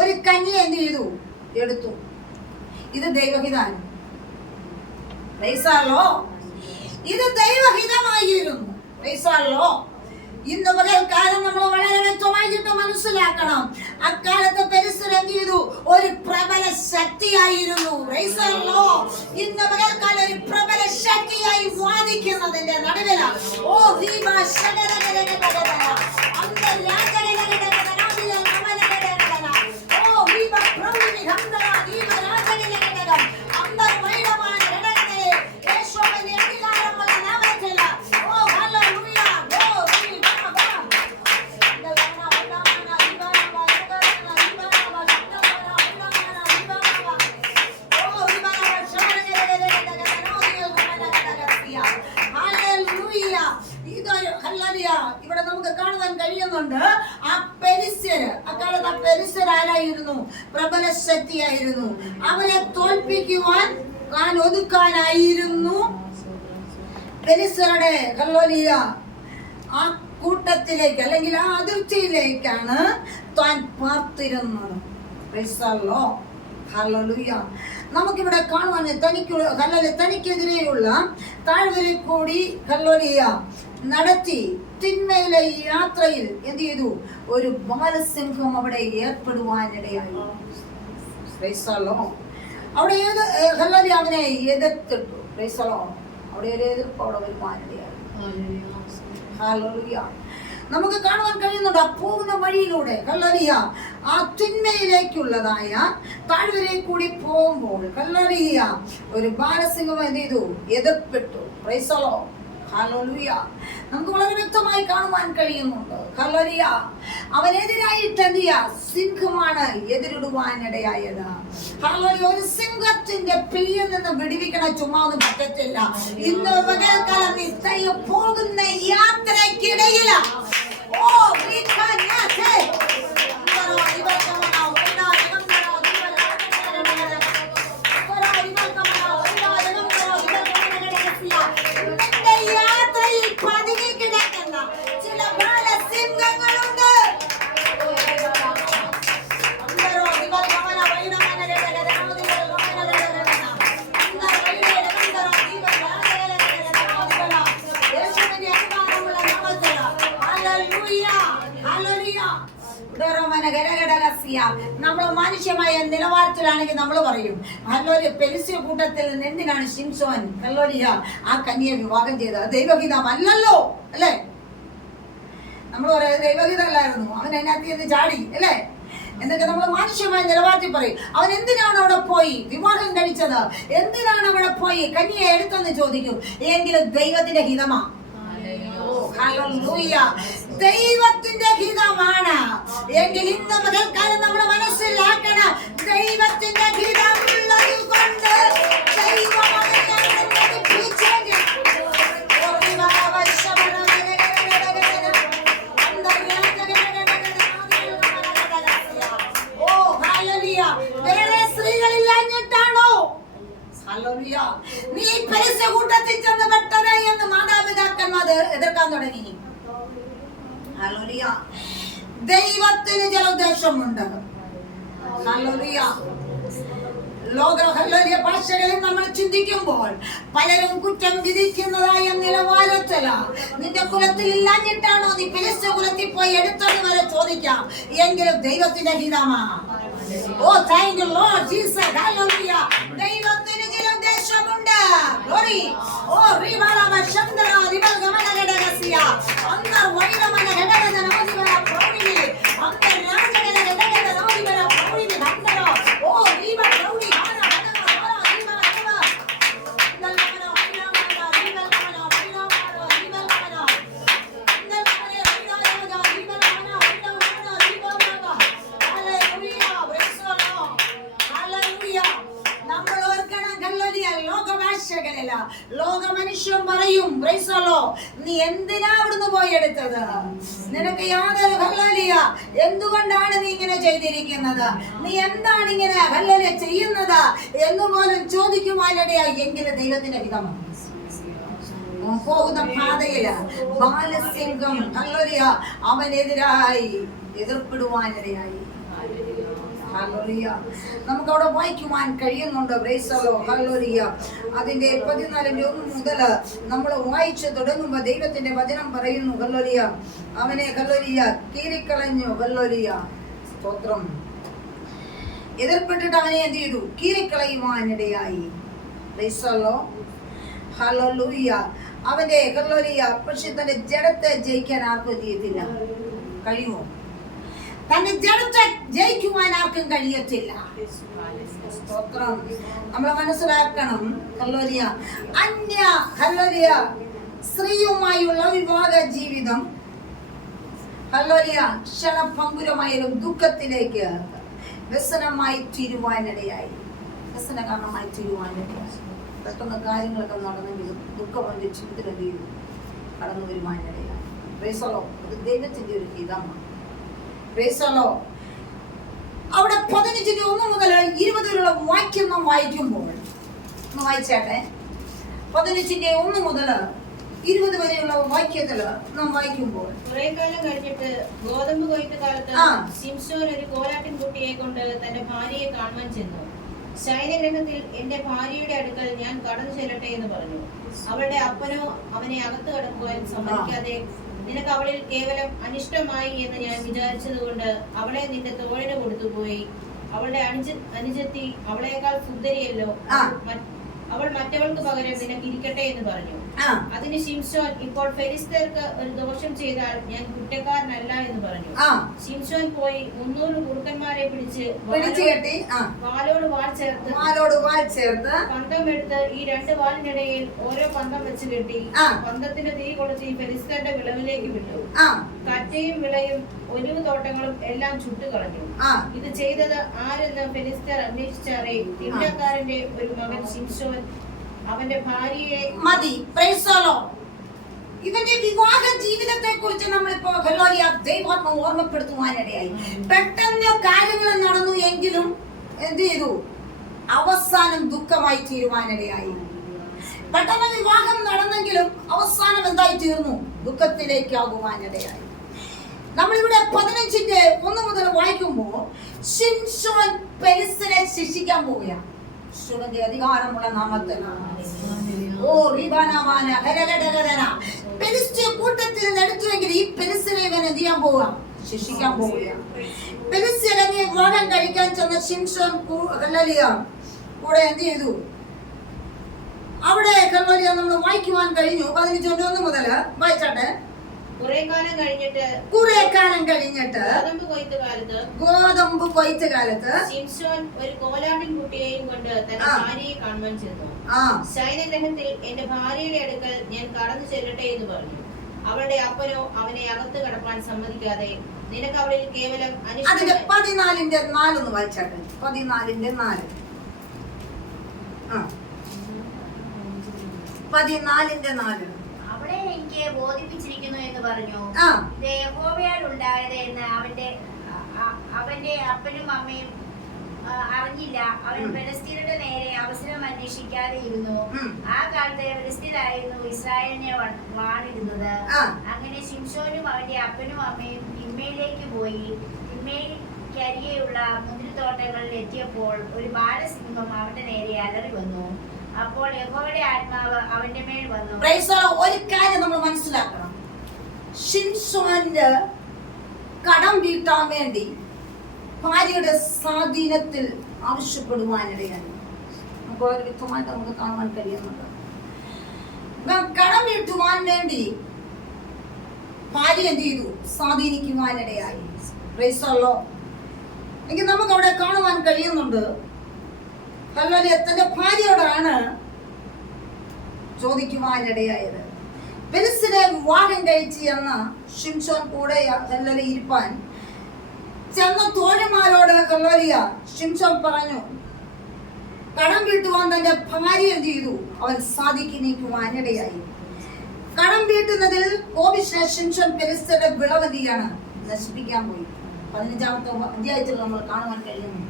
ഒരു കന്യയെ എന്ത് ചെയ്തു? എടുത്തു. ഇത് ദൈവഹിതമാണ്. ഇത് ദൈവഹിതമായിരുന്നു. ഇന്ന് പകൽക്കാലം നമ്മൾ വളരെ വ്യക്തമായിട്ട് മനസ്സിലാക്കണം. അക്കാലത്ത് ഫെലിസ്ത്യർ എന്ത് ചെയ്തു? ഒരു പ്രബല ശക്തിയായിരുന്നു. ഇന്ന് പകൽക്കാലം ഒരു പ്രബല ശക്തിയായി വാദിക്കുന്നതിന്റെ നടുവിലാണ് ഇവിടെ നമുക്ക് കാണുവാൻ കഴിയുന്നുണ്ട്. ആ ഫെലിസ്ത്യര്, അക്കാലത്ത് ആ ഫെലിസ്ത്യർ ആരായിരുന്നു? പ്രബല ശക്തിയായിരുന്നു. അവരെ തോൽപ്പിക്കുവാൻ, താൻ ഒതുക്കാനായിരുന്നു ഫെലിസ്ത്യരുടെ ആ കൂട്ടത്തിലേക്ക്, അല്ലെങ്കിൽ ആ അതിർത്തിയിലേക്കാണ് താൻ പാർത്തിരുന്നത്. നമുക്കിവിടെ കാണുവാൻ തനിക്കെതിരെയുള്ള താഴ്വരയിൽ കൂടി നടത്തി തിന്മയിലെ യാത്രയിൽ എന്ത് ചെയ്തു? ഒരു ബാലസിംഹം അവിടെ ഏർപ്പെടുവാനിടയായി. അവിടെ അവനെ എതിർത്തിട്ടു. അവിടെ ഒരു എതിർപ്പ് അവിടെ വരുവാനിടയായി. നമുക്ക് കാണുവാൻ കഴിയുന്നുണ്ട്. ആ പോകുന്ന വഴിയിലൂടെ ആ തിന്മയിലേക്കുള്ളതായ താഴ്വരയിൽ കൂടി പോകുമ്പോൾ ഒരു ബാലസിംഹം എന്ത് ചെയ്തു? എതിർപ്പെട്ടു. നമുക്ക് വളരെ വ്യക്തമായി കാണുവാൻ കഴിയുന്നുണ്ട്. അവനെതിരായിട്ട് എന്ത് ചെയ്യാ? സിംഹമാണ് എതിരിടുവാനിടയായത്. ഒരു സിംഹത്തിന്റെ പിടിയിൽ നിന്ന് വിടുവിക്കണ ചുമ്മാ ഒന്നും പറ്റത്തില്ല. ഇന്ന് പകൽക്കാലം പോകുന്ന യാത്രക്കിടയില യാത്രയിൽ പതുങ്ങി കിടക്കുന്ന ചില ബാലസിംഹങ്ങളുണ്ട്. നമ്മൾ മനുഷ്യമായ നിലവാരത്തിലാണെങ്കിൽ നമ്മൾ പറയും കല്ലോലി പെലിസ്യ കൂട്ടത്തിൽ നിന്ന് എന്തിനാണ് ശിംശോൻ കല്ലോലിയ ആ കന്യയെ വിവാഹം ചെയ്തത്? ദൈവഗീതമല്ലല്ലോ അല്ലേ? നമ്മൾ പറയാം ദൈവഗീതമല്ലായിരുന്നു, അവൻ അതിനകത്ത് ചെന്ന് ചാടി അല്ലേ എന്നൊക്കെ നമ്മൾ മാനുഷ്യമായ നിലവാരത്തിൽ പറയും. അവൻ എന്തിനാണ് അവിടെ പോയി വിവാഹം കഴിച്ചത്? എന്തിനാണ് അവിടെ പോയി കന്യയെ എടുത്തെന്ന് ചോദിക്കും. എങ്കിലും ദൈവത്തിന്റെ ഹിതമാ. ദൈവത്തിന്റെ ഹിതമാണ് എങ്കിൽ ഇന്ന് മുതൽക്കാലം നമ്മുടെ മനസ്സിലാക്കണം, ദൈവത്തിന്റെ ഹിതമുള്ളത് കൊണ്ട് വേറെ സ്ത്രീകളില്ലാഞ്ഞിട്ടാണോ നീ പരസ്യ കൂട്ടത്തിൽ ചെന്ന് പെട്ടത് എന്ന് മാതാപിതാക്കന്മാർ എതിർക്കാൻ തുടങ്ങി. ദൈവത്തിന് ചില ഉദ്ദേശമുണ്ട്. ലോക ഭാഷകളിൽ നമ്മൾ ചിന്തിക്കുമ്പോൾ പലരും കുറ്റം വിധിക്കുന്നതായ നിലവാരത്തില നിന്റെ കുലത്തിൽ ഇല്ലാഞ്ഞിട്ടാണോ നീ പെലിസ്ത്യ കുലത്തിൽ പോയി എടുത്തത് വരെ ചോദിക്കാം. എങ്കിലും ദൈവത്തിന്റെ ഹിതമാ. Oh thank you Lord Jesus. Hallelujah. ദൈവത്തിന് ചില ഉദ്ദേശമുണ്ട്. ഗ്ലോറി. ഓ റിവാലമ ശബ്ദന റിവൽ ഗമനഗടഗസിയ അന്തർ വൈരമന ഗടഗന നോദിവര പ്രൗഢി അന്തർ രാജഗന ഗടഗന നോദിവര പ്രൗഢി ഭക്തര ഓ റിവ പ്രൗഢി ഹന ഹന റിവ റിവ നല്ലമന ഹൈലമന റിവൽ ഗമന ഹൈലമന റിവൽ ഗമന നല്ലമന ഹൈലമന റിവൽ ഗമന ഹൈലമന റിവൽ ഗമന. Hallelujah. Praise the Lord. Hallelujah. നമ്മൾ ഓർക്കണം കല്ലോലിയ ലോകഭാഷകളില ലോക മനുഷ്യൻ പറയും പ്രൈസ് ദി ലോർഡ് നീ എന്തിനാ അവിടുന്ന് പോയി എടുത്തത്? നിനക്ക് യാതൊരു കല്ലോലിയ എന്തുകൊണ്ടാണ് നീ ഇങ്ങനെ ചെയ്തിരിക്കുന്നത്? നീ എന്താണ് ഇങ്ങനെ കല്ലോലിയ ചെയ്യുന്നത് എന്ന് പോലും ചോദിക്കുവാനിടയായി. എങ്കിലും ദൈവത്തിന്റെ ഹിതമാണ്. പോകുന്ന പാതയില് ബാലസിംഹം കല്ലോലിയ അവനെതിരായി എതിർപ്പെടുവാനിടയായി. നമുക്ക് അവിടെ വായിക്കുവാൻ കഴിയുന്നുണ്ട്. അതിന്റെ 14 മുതൽ നമ്മൾ വായിച്ചു തുടങ്ങുമ്പോ ദൈവത്തിന്റെ വചനം പറയുന്നു കല്ലോലിയ അവനെ കല്ലോലിയ കീറിക്കളഞ്ഞു. കല്ലോലിയ സ്തോത്രം. എതിർപ്പെട്ടിട്ട് അവനെ എന്ത് ചെയ്തു? കീറിക്കളയുവാനിടയായി. ഹല്ലേലൂയ. അവന്റെ കല്ലോലിയ പക്ഷെ തന്റെ ജഡത്തെ ജയിക്കാൻ ആർക്കും ചെയ്യത്തില്ല. കഴിയുമോ? തന്റെ ജഡത്തെ ജയിക്കുവാൻ ആർക്കും കഴിയത്തില്ല. സ്തോത്രം. നമ്മൾ മനസ്സിലാക്കണം കല്ലോലിയ അന്യ കല്ലോലിയ സ്ത്രീയുമായുള്ള വിവാഹ ജീവിതം കല്ലോലിയ ക്ഷണഭംഗുരമായാലും ദുഃഖത്തിലേക്ക് വ്യസനമായി തീരുവാനിടയായി. വ്യസന കാരണമായി തീരുവാനിടയായി. പെട്ടെന്ന് കാര്യങ്ങളൊക്കെ നടന്നെങ്കിലും ദുഃഖം അവന്റെ ജീവിതത്തിൽ കടന്നു വരുവാനിടയായി. അത് ദൈവത്തിന്റെ ഒരു ഹിതമാണ്. അവിടെ 15:1 മുതൽ 20 വാക്യം നാം വായിക്കുമ്പോൾ ഒന്ന് വായിച്ചാട്ടെ. 15:1 മുതൽ 20 വരെയുള്ള വാക്യത്തില് നാം വായിക്കുമ്പോൾ കുറെ കാലം കഴിഞ്ഞിട്ട് ഗോതമ്പ് കൊയ്ത്ത് കാലത്ത് ശിംശോൻ ഒരു കോലാട്ടിൻ കുട്ടിയെ കൊണ്ട് തന്റെ ഭാര്യയെ കാണുവാൻ ചെന്നു. ശയനഗ്രഹത്തിൽ എന്റെ ഭാര്യയുടെ അടുക്കൽ ഞാൻ കടന്നു ചെല്ലട്ടെ എന്ന് പറഞ്ഞു. അവളുടെ അപ്പനോ അവനെ അകത്ത് കടക്കുവാൻ സമ്മതിക്കാതെ നിനക്ക് അവളിൽ കേവലം അനിഷ്ടമായി എന്ന് ഞാൻ വിചാരിച്ചതുകൊണ്ട് അവളെ നിന്റെ തോഴിന് കൊടുത്തുപോയി. അവളുടെ അനുജത്തി അവളേക്കാൾ സുന്ദരിയല്ലോ, അവൾ മറ്റവൾക്ക് പകരം നിനക്ക് ഇരിക്കട്ടെ എന്ന് പറഞ്ഞു. അതിന് ശിംശോൻ ഇപ്പോൾ ഫെലിസ്ത്യർക്ക് ഒരു ദോഷം ചെയ്താൽ ഞാൻ കുറ്റക്കാരനല്ല എന്ന് പറഞ്ഞു. ശിംശോൻ പോയി 300 കുറുക്കന്മാരെ പിടിച്ച് കെട്ടി വാലോട് വാൾ ചേർത്ത് പന്തം എടുത്ത് ഈ 2 വാലിനിടയിൽ ഓരോ പന്തം വെച്ച് കെട്ടി പന്തത്തിന് തീ കൊളുത്തി ഫെലിസ്ത്യരുടെ വിളവിലേക്ക് വിട്ടു. കറ്റയും വിളയും ഒലിവ് തോട്ടങ്ങളും എല്ലാം ചുട്ടുകളഞ്ഞു. ഇത് ചെയ്തത് ആരെന്ന് ഫെലിസ്ത്യർ അന്വേഷിച്ചറിയി. തിണ്ടക്കാരന്റെ ഒരു മകൻ ശിംശോൻ അവന്റെ ഭാര്യയെ മതി. ഇവന്റെ വിവാഹ ജീവിതത്തെ കുറിച്ച് നമ്മളിപ്പോ ദൈവം ഓർമ്മപ്പെടുത്തുവാനിടയായി. പെട്ടെന്ന് കാര്യങ്ങൾ നടന്നു എങ്കിലും എന്ത് ചെയ്തു? അവസാനം ദുഃഖമായി തീരുവാനിടയായി. പെട്ടെന്ന് വിവാഹം നടന്നെങ്കിലും അവസാനം എന്തായി തീർന്നു? ദുഃഖത്തിലേക്കാകുവാനിടയായി. നമ്മളിവിടെ 15:1 മുതൽ വായിക്കുമ്പോൾ ശിംശോൻ പെലിസ്ത്യരെ ശിക്ഷിക്കാൻ പോവുകയാണ്. അധികാരമുള്ള നാമത്തിൽ ഫെലിസ്ത്യ കൂട്ടത്തിൽ എടുത്തുവെങ്കിൽ ഈ പെലിസ്ത്യനെ ഇവൻ എന്ത് ചെയ്യാൻ പോവുക? ശിക്ഷിക്കാൻ പോവുകയാണ്. ഫെലിസ്ത്യരെ വിവാഹം കഴിക്കാൻ ചെന്ന ശിംശോൻ കൂടെ എന്ത് ചെയ്തു? അവിടെ നമ്മൾ വായിക്കുവാൻ കഴിഞ്ഞു. 15:1 മുതൽ വായിച്ചാട്ടെ. കുറെ കാലം കഴിഞ്ഞിട്ട് ഗോതമ്പ് കൊയ്ത്ത് കാലത്ത് ശിംശോൻ ഒരു കോലാട്ടിൻ കുട്ടിയെയും കൊണ്ട് തന്റെ ഭാര്യയെ കാണുവാൻ ചെന്നു. ശയനഗ്രഹത്തിൽ എന്റെ ഭാര്യയുടെ അടുക്കൽ ഞാൻ കടന്നു ചെല്ലട്ടെ എന്ന് പറഞ്ഞു. അവളുടെ അപ്പനോ അവനെ അകത്ത് കടപ്പാൻ സമ്മതിക്കാതെ, നിനക്ക് അവളിൽ കേവലം 14:4 ഒന്ന് വായിച്ചാട്ടെ. 14:4. 14:4. അവളെ എനിക്ക് ബോധിപ്പിച്ചിരിക്കുന്നു എന്ന് പറഞ്ഞു. ഇത് യഹോവയാൽ ഉണ്ടായത് എന്ന് അവന്റെ അപ്പനും അമ്മയും അറിഞ്ഞില്ല. അവൻ ഫെലിസ്ത്യരുടെ നേരെ അവസരം അന്വേഷിക്കാതെ ഇരുന്നു. ആ കാലത്ത് ഫെലിസ്ത്യരായിരുന്നു ഇസ്രായേലിനെ വാണിരുന്നത്. അങ്ങനെ ശിംശോനും അവന്റെ അപ്പനും അമ്മയും തിമ്മയിലേക്ക് പോയി. തിമ്മയ്ക്കരികെയുള്ള മുന്തിരിത്തോട്ടങ്ങളിൽ എത്തിയപ്പോൾ ഒരു ബാലസിംഹം അവന്റെ നേരെ അലറി വന്നു. അപ്പോൾ യഹോവയുടെ ആത്മാവ് അവന്റെ മേൽ വന്നു. ഒരു കാര്യം നമ്മൾ മനസ്സിലാക്കണം. ശിംശോന്റെ കടം വീട്ടാൻ വേണ്ടി ഭാര്യയുടെ സ്വാധീനത്തിൽ ആവശ്യപ്പെടുവാനിടയാണ്. നമുക്ക് വളരെ വ്യക്തമായിട്ട് നമുക്ക് കാണുവാൻ കഴിയുന്നുണ്ട്. കടം വീട്ടുവാൻ വേണ്ടി ഭാര്യ എന്ത് ചെയ്തു? സ്വാധീനിക്കുവാനിടയായി. എങ്കിൽ നമുക്ക് അവിടെ കാണുവാൻ കഴിയുന്നുണ്ട്. തന്റെ ഭാര്യയോടാണ് ചോദിക്കുവാനിടയായത്. ഫെലിസ്ത്യരെ വിവാഹം കഴിച്ച് എന്ന ശിംശോൻ കൂടെ ഇരിപ്പാൻ ചെന്ന തോഴിമാരോട് ശിംശോൻ പറഞ്ഞു, കടം വീട്ടുവാൻ തന്റെ ഭാര്യ എന്ത് ചെയ്തു? അവൻ സാധിക്കുവാനിടയായി. കടം വീട്ടുന്നതിൽ കോപിച്ച ശിംശോൻ ഫെലിസ്ത്യരുടെ വിളവതിയാണ് നശിപ്പിക്കാൻ പോയി. 15-ാമത്തെ അധ്യായത്തിൽ നമ്മൾ കാണുവാൻ കഴിയുന്നു.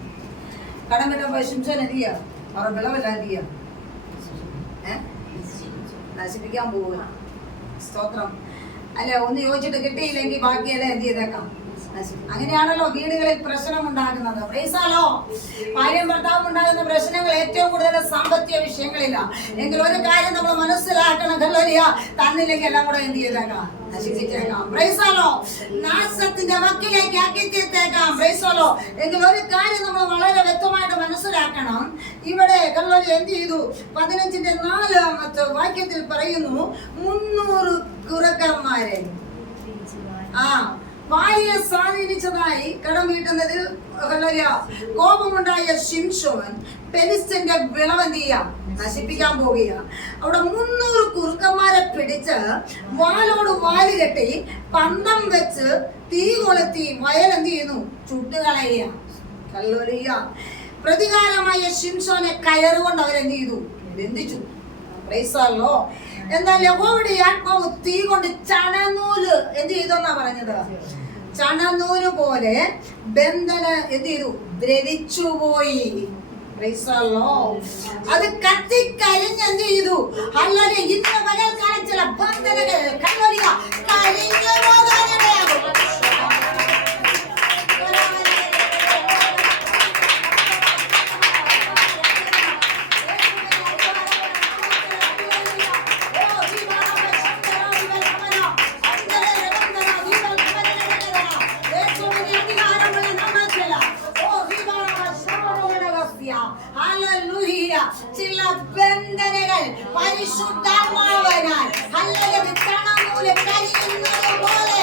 കടം വീട്ടാൻ പോയ ശിംശോൻ എന്ത് ചെയ്യുക? അവരുടെ വിളവല്ല എന്ത് ചെയ്യുക? നശിപ്പിക്കാൻ പോവുക. സ്തോത്രം. അല്ലെ, ഒന്ന് ചോദിച്ചിട്ട് കിട്ടിയില്ലെങ്കിൽ ബാക്കിയെല്ലാം എന്ത് ചെയ്തേക്കാം? അങ്ങനെയാണല്ലോ വീടുകളിൽ പ്രശ്നം ഉണ്ടാകുന്നത്. ഭാര്യയും ഭർത്താവും ഉണ്ടാകുന്ന പ്രശ്നങ്ങൾ ഏറ്റവും കൂടുതൽ സാമ്പത്തിക വിഷയങ്ങളില്ല. എങ്കിൽ ഒരു കാര്യം നമ്മൾ മനസ്സിലാക്കണം, തന്നില്ലെങ്കിൽ എല്ലാം കൂടെ എന്ത് ചെയ്തേക്കാം? നശിപ്പിച്ചേക്കാം. നാശത്തിന്റെ വക്കിലേക്ക് ആക്കി തീർത്തേക്കാം. എങ്കിൽ ഒരു കാര്യം നമ്മൾ വളരെ വ്യക്തമായിട്ട് മനസ്സിലാക്കണം. ഇവിടെ എന്ത് ചെയ്തു? 15:4 വാക്യത്തിൽ പറയുന്നു, 300 കുറുക്കന്മാരെ ഭാര്യയെ സ്വാധീനിച്ചതായി കടം വീട്ടുന്നതിൽ കോപമുണ്ടായ ശിംശോൻ ഫെലിസ്ത്യന്റെ വിളവെന്ത് ചെയ്യാം? നശിപ്പിക്കാൻ പോവുക. അവിടെ 300 കുറുക്കന്മാരെ പിടിച്ച് വാലോട് വാല് കെട്ടി പന്തം വെച്ച് തീ കൊളുത്തി വയൽ എന്ത് ചെയ്യുന്നു? ചുട്ടുകളയുക. പ്രതികാരമായ ശിംശോനെ കയറുകൊണ്ട് അവരെന്ത് ചെയ്തു? ബന്ധിച്ചു. എന്നാൽ യഹോവയുടെ ആത്മാവ് തീ കൊണ്ട് ചണനൂല് എന്ത് ചെയ്തെന്നാ പറഞ്ഞത്? ചണനൂല് പോലെ ബന്ധന എന്ത് ചെയ്തു? ദ്രവിച്ചുപോയി. അത് കത്തിക്കരിഞ്ഞ് എന്ത് ചെയ്തു? അല്ലാതെ ഇന്ന് പകൽക്കാലം ചില ബന്ധനകൾ കരിഞ്ഞു പോകാനിടയാകും. ചില ബന്ധനകൾ പരിശുദ്ധാത്മാവിനാൽ അല്ലെങ്കിൽ ചണനൂല് കരിയുന്നത് പോലെ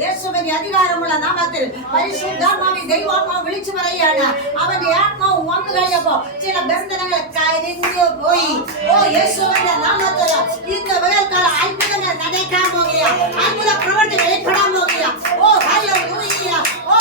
യേശുവിന്റെ അധികാരമുള്ള നാമത്തിൽ പരിശുദ്ധാത്മാവിൽ ദൈവാത്മാവ് വിളിച്ചു പറയുകയാണ്. അവന്റെ ആത്മാവ് വന്നു കഴിഞ്ഞപ്പോ ചില ബന്ധനങ്ങൾ കരിഞ്ഞു പോയി. ഓ യേശുവിന്റെ നാമത്തിൽ ഇന്ന് പകൽക്കാലം അത്ഭുതങ്ങൾ നടക്കാൻ പോകുക, അത്ഭുത പ്രവൃത്തി വെളിപ്പെടാൻ പോകുക. ഓ ഹല്ലേലൂയ, ഓ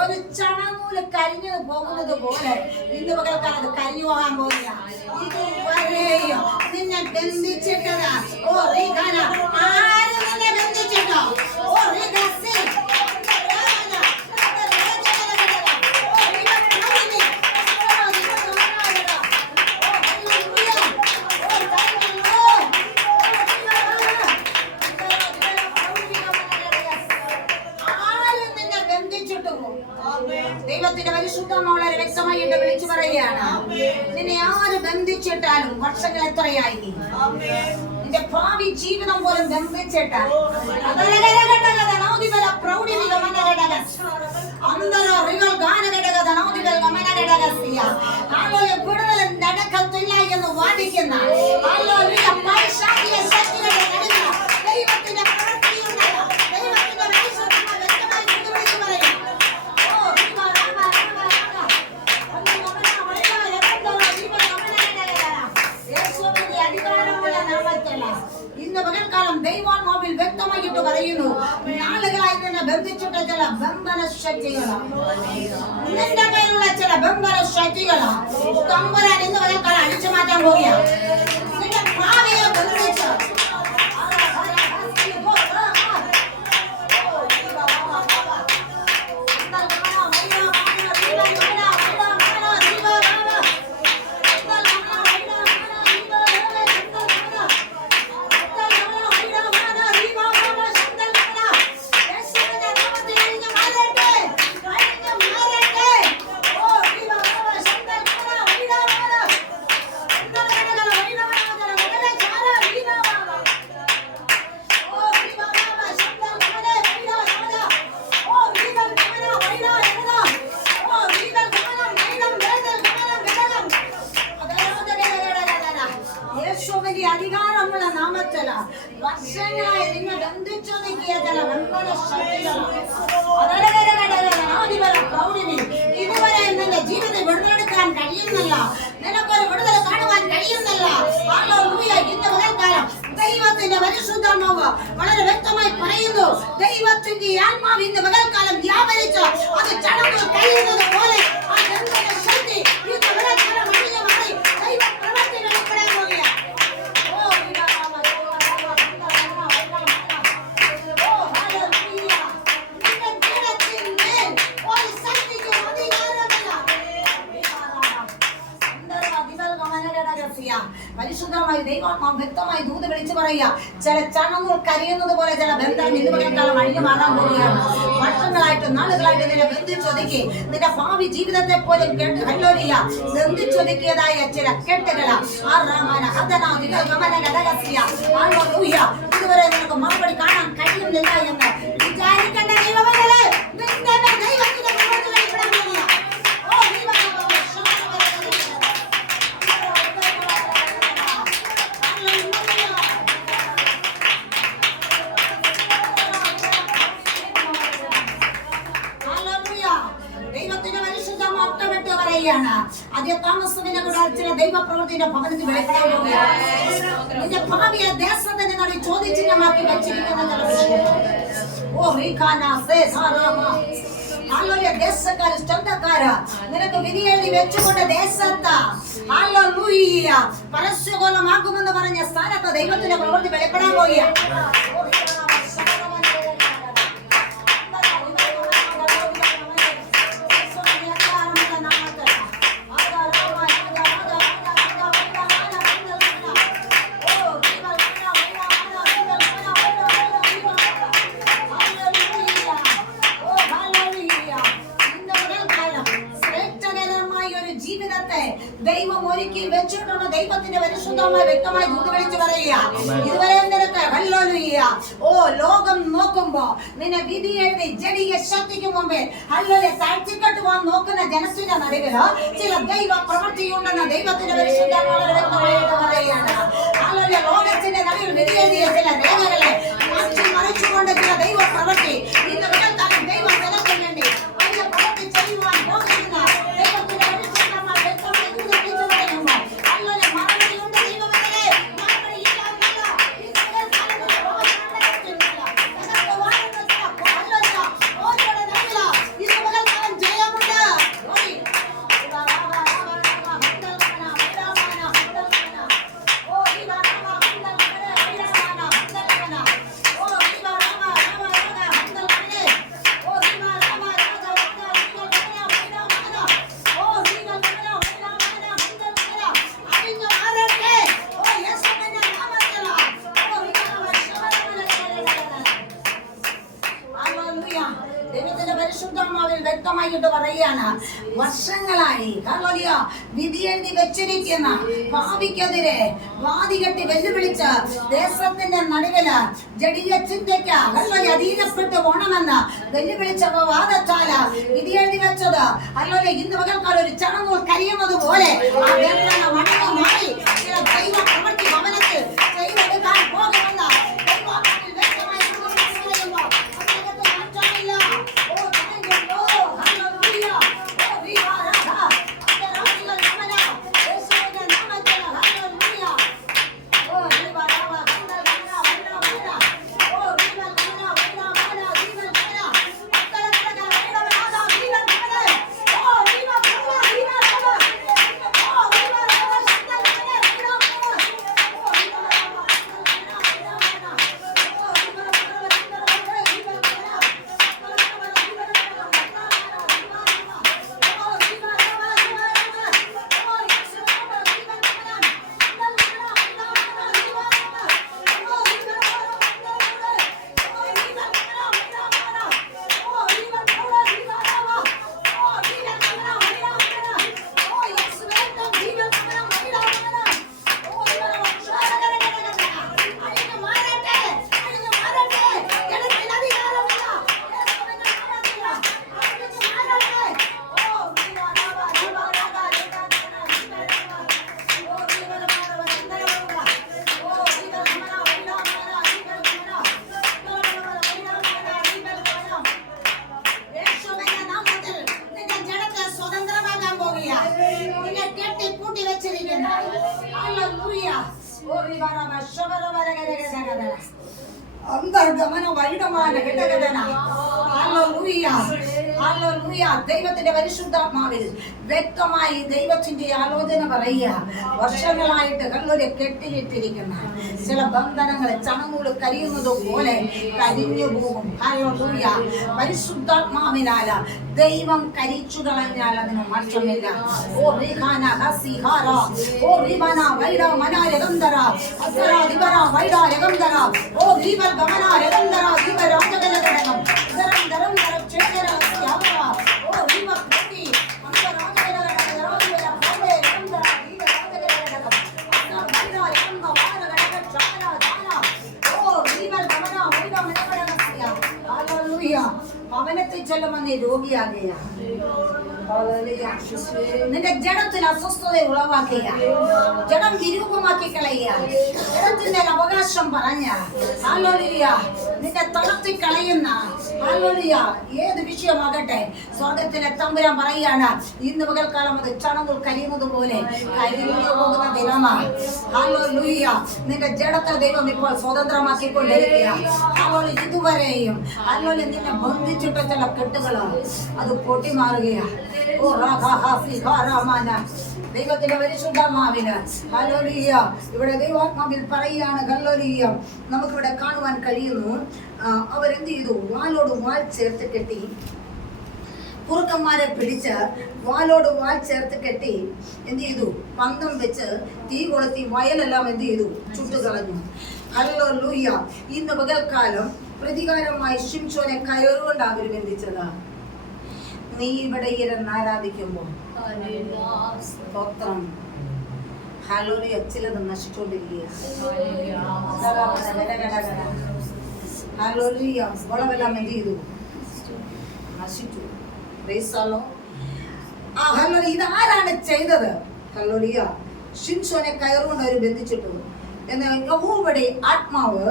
ഒരു ചണനൂല് കരിഞ്ഞു പോകുന്നത് പോലെ ഇന്ന് പകൽക്കാലം അത് കരിഞ്ഞു പോകാൻ പോവുക. ഇതുവരെയും നിന്നെ ബന്ധിച്ചിട്ടത് ഓ റീഖാന ആരും നിന്നെ ബന്ധിച്ചിട്ടോ ഓ റീഖാസി ദൈവത്തിന്റെ പരിശുദ്ധം വളരെ വ്യക്തമായിട്ട് വിളിച്ചു പറയുകയാണ്. നിന്നെ ആര് ബന്ധിച്ചിട്ടാലും വർഷങ്ങൾ എത്രയായി, നിന്റെ ഭാവി ജീവിതം പോലും ബന്ധിച്ചിട്ടാൽ നടക്കത്തില്ല എന്ന് വാദിക്കുന്ന ദൈവത്തിന്റെ ഇന്ന് പകൽക്കാലം ദൈവാത്മാവിൽ വ്യക്തമായിട്ട് പറയുന്നു, നാളുകളായി തന്നെ ബന്ധിച്ചിട്ട ചില ബന്ധന ശക്തികളാണ്, നിന്റെ മേലുള്ള ചില ബന്ധന ശക്തികളാണ് തമ്പുരാൻ ഇന്ന് പകൽക്കാലം അടിച്ചു മാറ്റാൻ പോവുകയാണ്. നിന്റെ ഭാവിയെ ബന്ധിച്ച് അധികാരമുള്ള നാമത്തില വർഷങ്ങളായി നിങ്ങൾ ബന്ധിച്ചു നീക്കിയ ചില ബന്ധന ശക്തികളാണ്. ഇതുവരെ നിന്റെ ജീവിതം വിടുതലെടുക്കാൻ കഴിയുന്നില്ല, നിനക്കൊരു വിടുതൽ കാണുവാൻ കഴിയുന്നില്ല. ഇന്ന് പകൽക്കാലം ദൈവത്തിന്റെ പരിശുദ്ധാത്മാവ് വളരെ വ്യക്തമായി പറയുന്നു, ദൈവത്തിന്റെ ആത്മാവ് ഇന്ന് പകൽക്കാലം വ്യാപരിച്ച് അത് ചടങ്ങ് കഴിയുന്നത് പോലെ ആ ബന്ധന ശക്തി ഇന്ന് പകൽക്കാലം അഴിഞ്ഞു മാറി ദൈവ പ്രവൃത്തി വെളിപ്പെടാൻ പോകുക. പരിശുദ്ധമായി ദൈവാത്മാവ് വ്യക്തമായി ദൂത് വിളിച്ചു പറയുക, ചില ചണങ്ങൾ കരിയുന്നത് പോലെ ചില ബന്ധം ഇന്ന് പകൽക്കാലം അഴിഞ്ഞു മാറാൻ പോവുകയാണ്. വർഷങ്ങളായിട്ട് നാളുകളായിട്ട് നിന്നെ ബന്ധിച്ചൊതുക്കി നിന്റെ ഭാവി ജീവിതത്തെ പോലും ബന്ധിച്ചൊതുക്കിയതായ ചില കെട്ടുകള ഇതുവരെ നിനക്ക് മറുപടി കാണാൻ കഴിയുന്നില്ല എന്ന് വിചാരിക്കേണ്ട ദൈവമേ, ദൈവത്തിന്റെ പ്രവൃത്തി വെളിപ്പെടാൻ പോവുക. ദൈവത്തിന്റെ പരിശുദ്ധം ഒട്ടമിട്ട് പറയുകയാണ്, അതേ താമസത്തിന്റെ കൂടെ ചില ദൈവപ്രവൃത്തിയുടെ ഭവനത്തിൽ വെളിപ്പെടാൻ പോവുകയാണ്. നിന്റെ ഭാവിയെ ദേശത്തിന്റെ നടുവിൽ ചോദ്യചിഹ്നമാക്കി വെച്ചിരിക്കുന്ന ചില വിഷയങ്ങൾ. ഓ റീഖാന സേ സാറാമ ഹല്ലേലൂയ ദേശക്കാര് സ്വന്തക്കാര് നിനക്ക് വിധി എഴുതി വെച്ചുകൊണ്ട് ദേശത്ത് ഹല്ലേലൂയ പരസ്യകോലമാക്കുമെന്ന് പറഞ്ഞ സ്ഥാനത്ത് ദൈവത്തിന്റെ പ്രവൃത്തി വെളിപ്പെടാൻ പോവുകയാണ്. ദൈവം ഒരുക്കി വെച്ചിട്ടുണ്ട്. ദൈവത്തിന്റെ പരിശുദ്ധമായി വ്യക്തമായി ദൂത് വിളിച്ചു പറയുക, ഇതുവരെ നിനക്ക് ഹല്ലേലൂയ ഓ ലോകം നോക്കുമ്പോ നിന്നെ വിധി എഴുതി ജഡീയ ശക്തിക്ക് മുമ്പിൽ ഹല്ലേലൂയ താഴ്ത്തിക്കെട്ട് പോകാൻ നോക്കുന്ന ജനത്തിന്റെ നടുവില് ചില ദൈവ പ്രവൃത്തിയുണ്ടെന്ന് ദൈവത്തിന്റെ പരിശുദ്ധമായി വ്യക്തമായിട്ട് പറയുകയാണ്. ഹല്ലേലൂയ ലോകത്തിന്റെ നടുവിൽ വിധി എഴുതിയ ചില രേഖകളെ മാറ്റി മറിച്ചുകൊണ്ട് ചില ദൈവ പ്രവൃത്തി ഇന്ന് വിലക്കാലം ദൈവം നിലയ്ക്ക് വേണ്ടി വലിയ പ്രവൃത്തി ചെയ്യുവാൻ പോകുന്ന ദൈവത്തിന്റെ പരിശുദ്ധമായി വ്യക്തമായി വ്യക്തമായിട്ട് പറയുകയാണ്. വർഷങ്ങളായി ഹല്ലേലൂയ വിധി എഴുതി വെച്ചിരിക്കുന്ന ഭാവിക്കെതിരെ വാദികെട്ടി വെല്ലുവിളിച്ച് ദേശത്തിന്റെ നടുവില് ജഡീയ ചിന്തയ്ക്ക് ഹല്ലേലൂയ അധീനപ്പെട്ടു പോണമെന്ന് വെല്ലുവിളിച്ച വാദത്താല വിധി എഴുതി വെച്ചത് ഹല്ലേലൂയ ഇന്ന് പകൽക്കാലം ഒരു ചണനൂൽ കരിയുന്നത് പോലെ ആ വേദന മടങ്ങി മാറി ചില ദൈവ പ്രവൃത്തി ഭവനത്തിൽ ചെയ്തെടുക്കാൻ പോകുമെന്ന് അന്തർഗമന വൈഡമാന ഘടകടന ഹല്ലേലൂയ ഹല്ലേലൂയ ദൈവത്തിന്റെ പരിശുദ്ധാത്മാവിൽ വ്യക്തമായി ദൈവത്തിന്റെ ആലോചന പറയുക. വർഷങ്ങളായിട്ട് ഹല്ലേലൂയ കെട്ടിയിട്ടിരിക്കുന്ന ചില ബന്ധനങ്ങളെ ചണനൂല് കരിയുന്നത് പോലെ കരിഞ്ഞു പോകും. ഹല്ലേലൂയ പരിശുദ്ധാത്മാവിനാൽ ദൈവം കരിച്ചു കളഞ്ഞാൽ അതിന് മാറ്റമില്ല. ഓ റിഹാന ഹസിഹാര ഓ റിമന വൈഡ മനായഗന്ധര അസര ദിവര വൈഡ യഗന്ധര ഓ ദീവൽ ഗമന യഗന്ധര ദീവ രാജഗലഗണം ദരം ദരം ദരം ചേതര ഹസിഹാര ഓ റിമ പ്രതി അന്ത രാജഗലഗണം രാജഗല പദേ യഗന്ധര ദീവ രാജഗലഗണം അന്ത വൈഡ യഗന്ധ വാരഗലഗ ചാന ചാന ഓ ദീവൽ ഗമന വൈഡ മനായഗന്ധര ഹല്ലേലൂയ ഭവനത്തിൽ ചെല്ലുമ്പോൾ നീ രോഗിയാകുകയാണ്. നിന്റെ ജഡത്തിൽ അസ്വസ്ഥത ഉളവാക്കുക, ജഡം വിരൂപമാക്കി കളയുക, ജഡത്തിന്റെ അവകാശം പറഞ്ഞ ഹല്ലേലൂയ നിന്നെ തളർത്തി കളയുന്ന ഹല്ലേലൂയ. ഏത് വിഷയമാകട്ടെ സ്വർഗത്തിലെ തമ്പുരാൻ പറയാണ് ഇന്ന് പകൽക്കാലം അത് ചണനൂൽ കരിയുന്നത് പോലെ കരിഞ്ഞു പോകുന്ന ദിനമാണ്. ഹല്ലേലൂയ. നിന്റെ ജഡത്തെ ദൈവം ഇപ്പോൾ സ്വതന്ത്രമാക്കിക്കൊണ്ടിരിക്കുകയാണ്. ഹല്ലേലൂയ. ഇതുവരെയും ഹല്ലേലൂയ നിന്നെ ബന്ധിച്ചിട്ട ചില കെട്ടുകള് അത് പൊട്ടി മാറുകയാണ്. ഓ റാഹാസിഹാരാമാന ദൈവത്തിന്റെ പരിശുദ്ധമാവിന് ഹല്ലേലൂയ. ഇവിടെ ദൈവാത്മാവിൽ പറയുകയാണ് ഹല്ലേലൂയ. നമുക്കിവിടെ കാണുവാൻ കഴിയുന്നു അവരെന്ത് ചെയ്തു? വാലോട് വാൽ ചേർത്ത് കെട്ടി, കുറുക്കന്മാരെ പിടിച്ച് വാലോട് വാൽ ചേർത്ത് കെട്ടി എന്ത് ചെയ്തു? പന്തം വെച്ച് തീ കൊളുത്തി വയലെല്ലാം എന്ത് ചെയ്തു? ചുട്ടുകളഞ്ഞു. ഹല്ലേലൂയ. ഇന്ന് പകൽക്കാലം പ്രതികാരമായി ശിംശോനെ കയറുകൊണ്ട് അവർ ബന്ധിച്ചത്. നീ ഇവിടെ ഇരുന്ന് ആരാധിക്കുമ്പോൾ സ്തോത്രം ഹല്ലേലൂയ ചിലത് നശിച്ചുകൊണ്ടിരിക്കുകയാണ്. ഹല്ലേലൂയ. വളമെല്ലാം എന്ത് ചെയ്തു? നശിച്ചു. ഹല്ലേലൂയ. ഇതാരാണ് ചെയ്തത്? ഹല്ലേലൂയ. ശിംശോനെ കയറുകൊണ്ട് അവർ ബന്ധിച്ചിട്ടു. എന്നാൽ യഹോവയുടെ ആത്മാവ്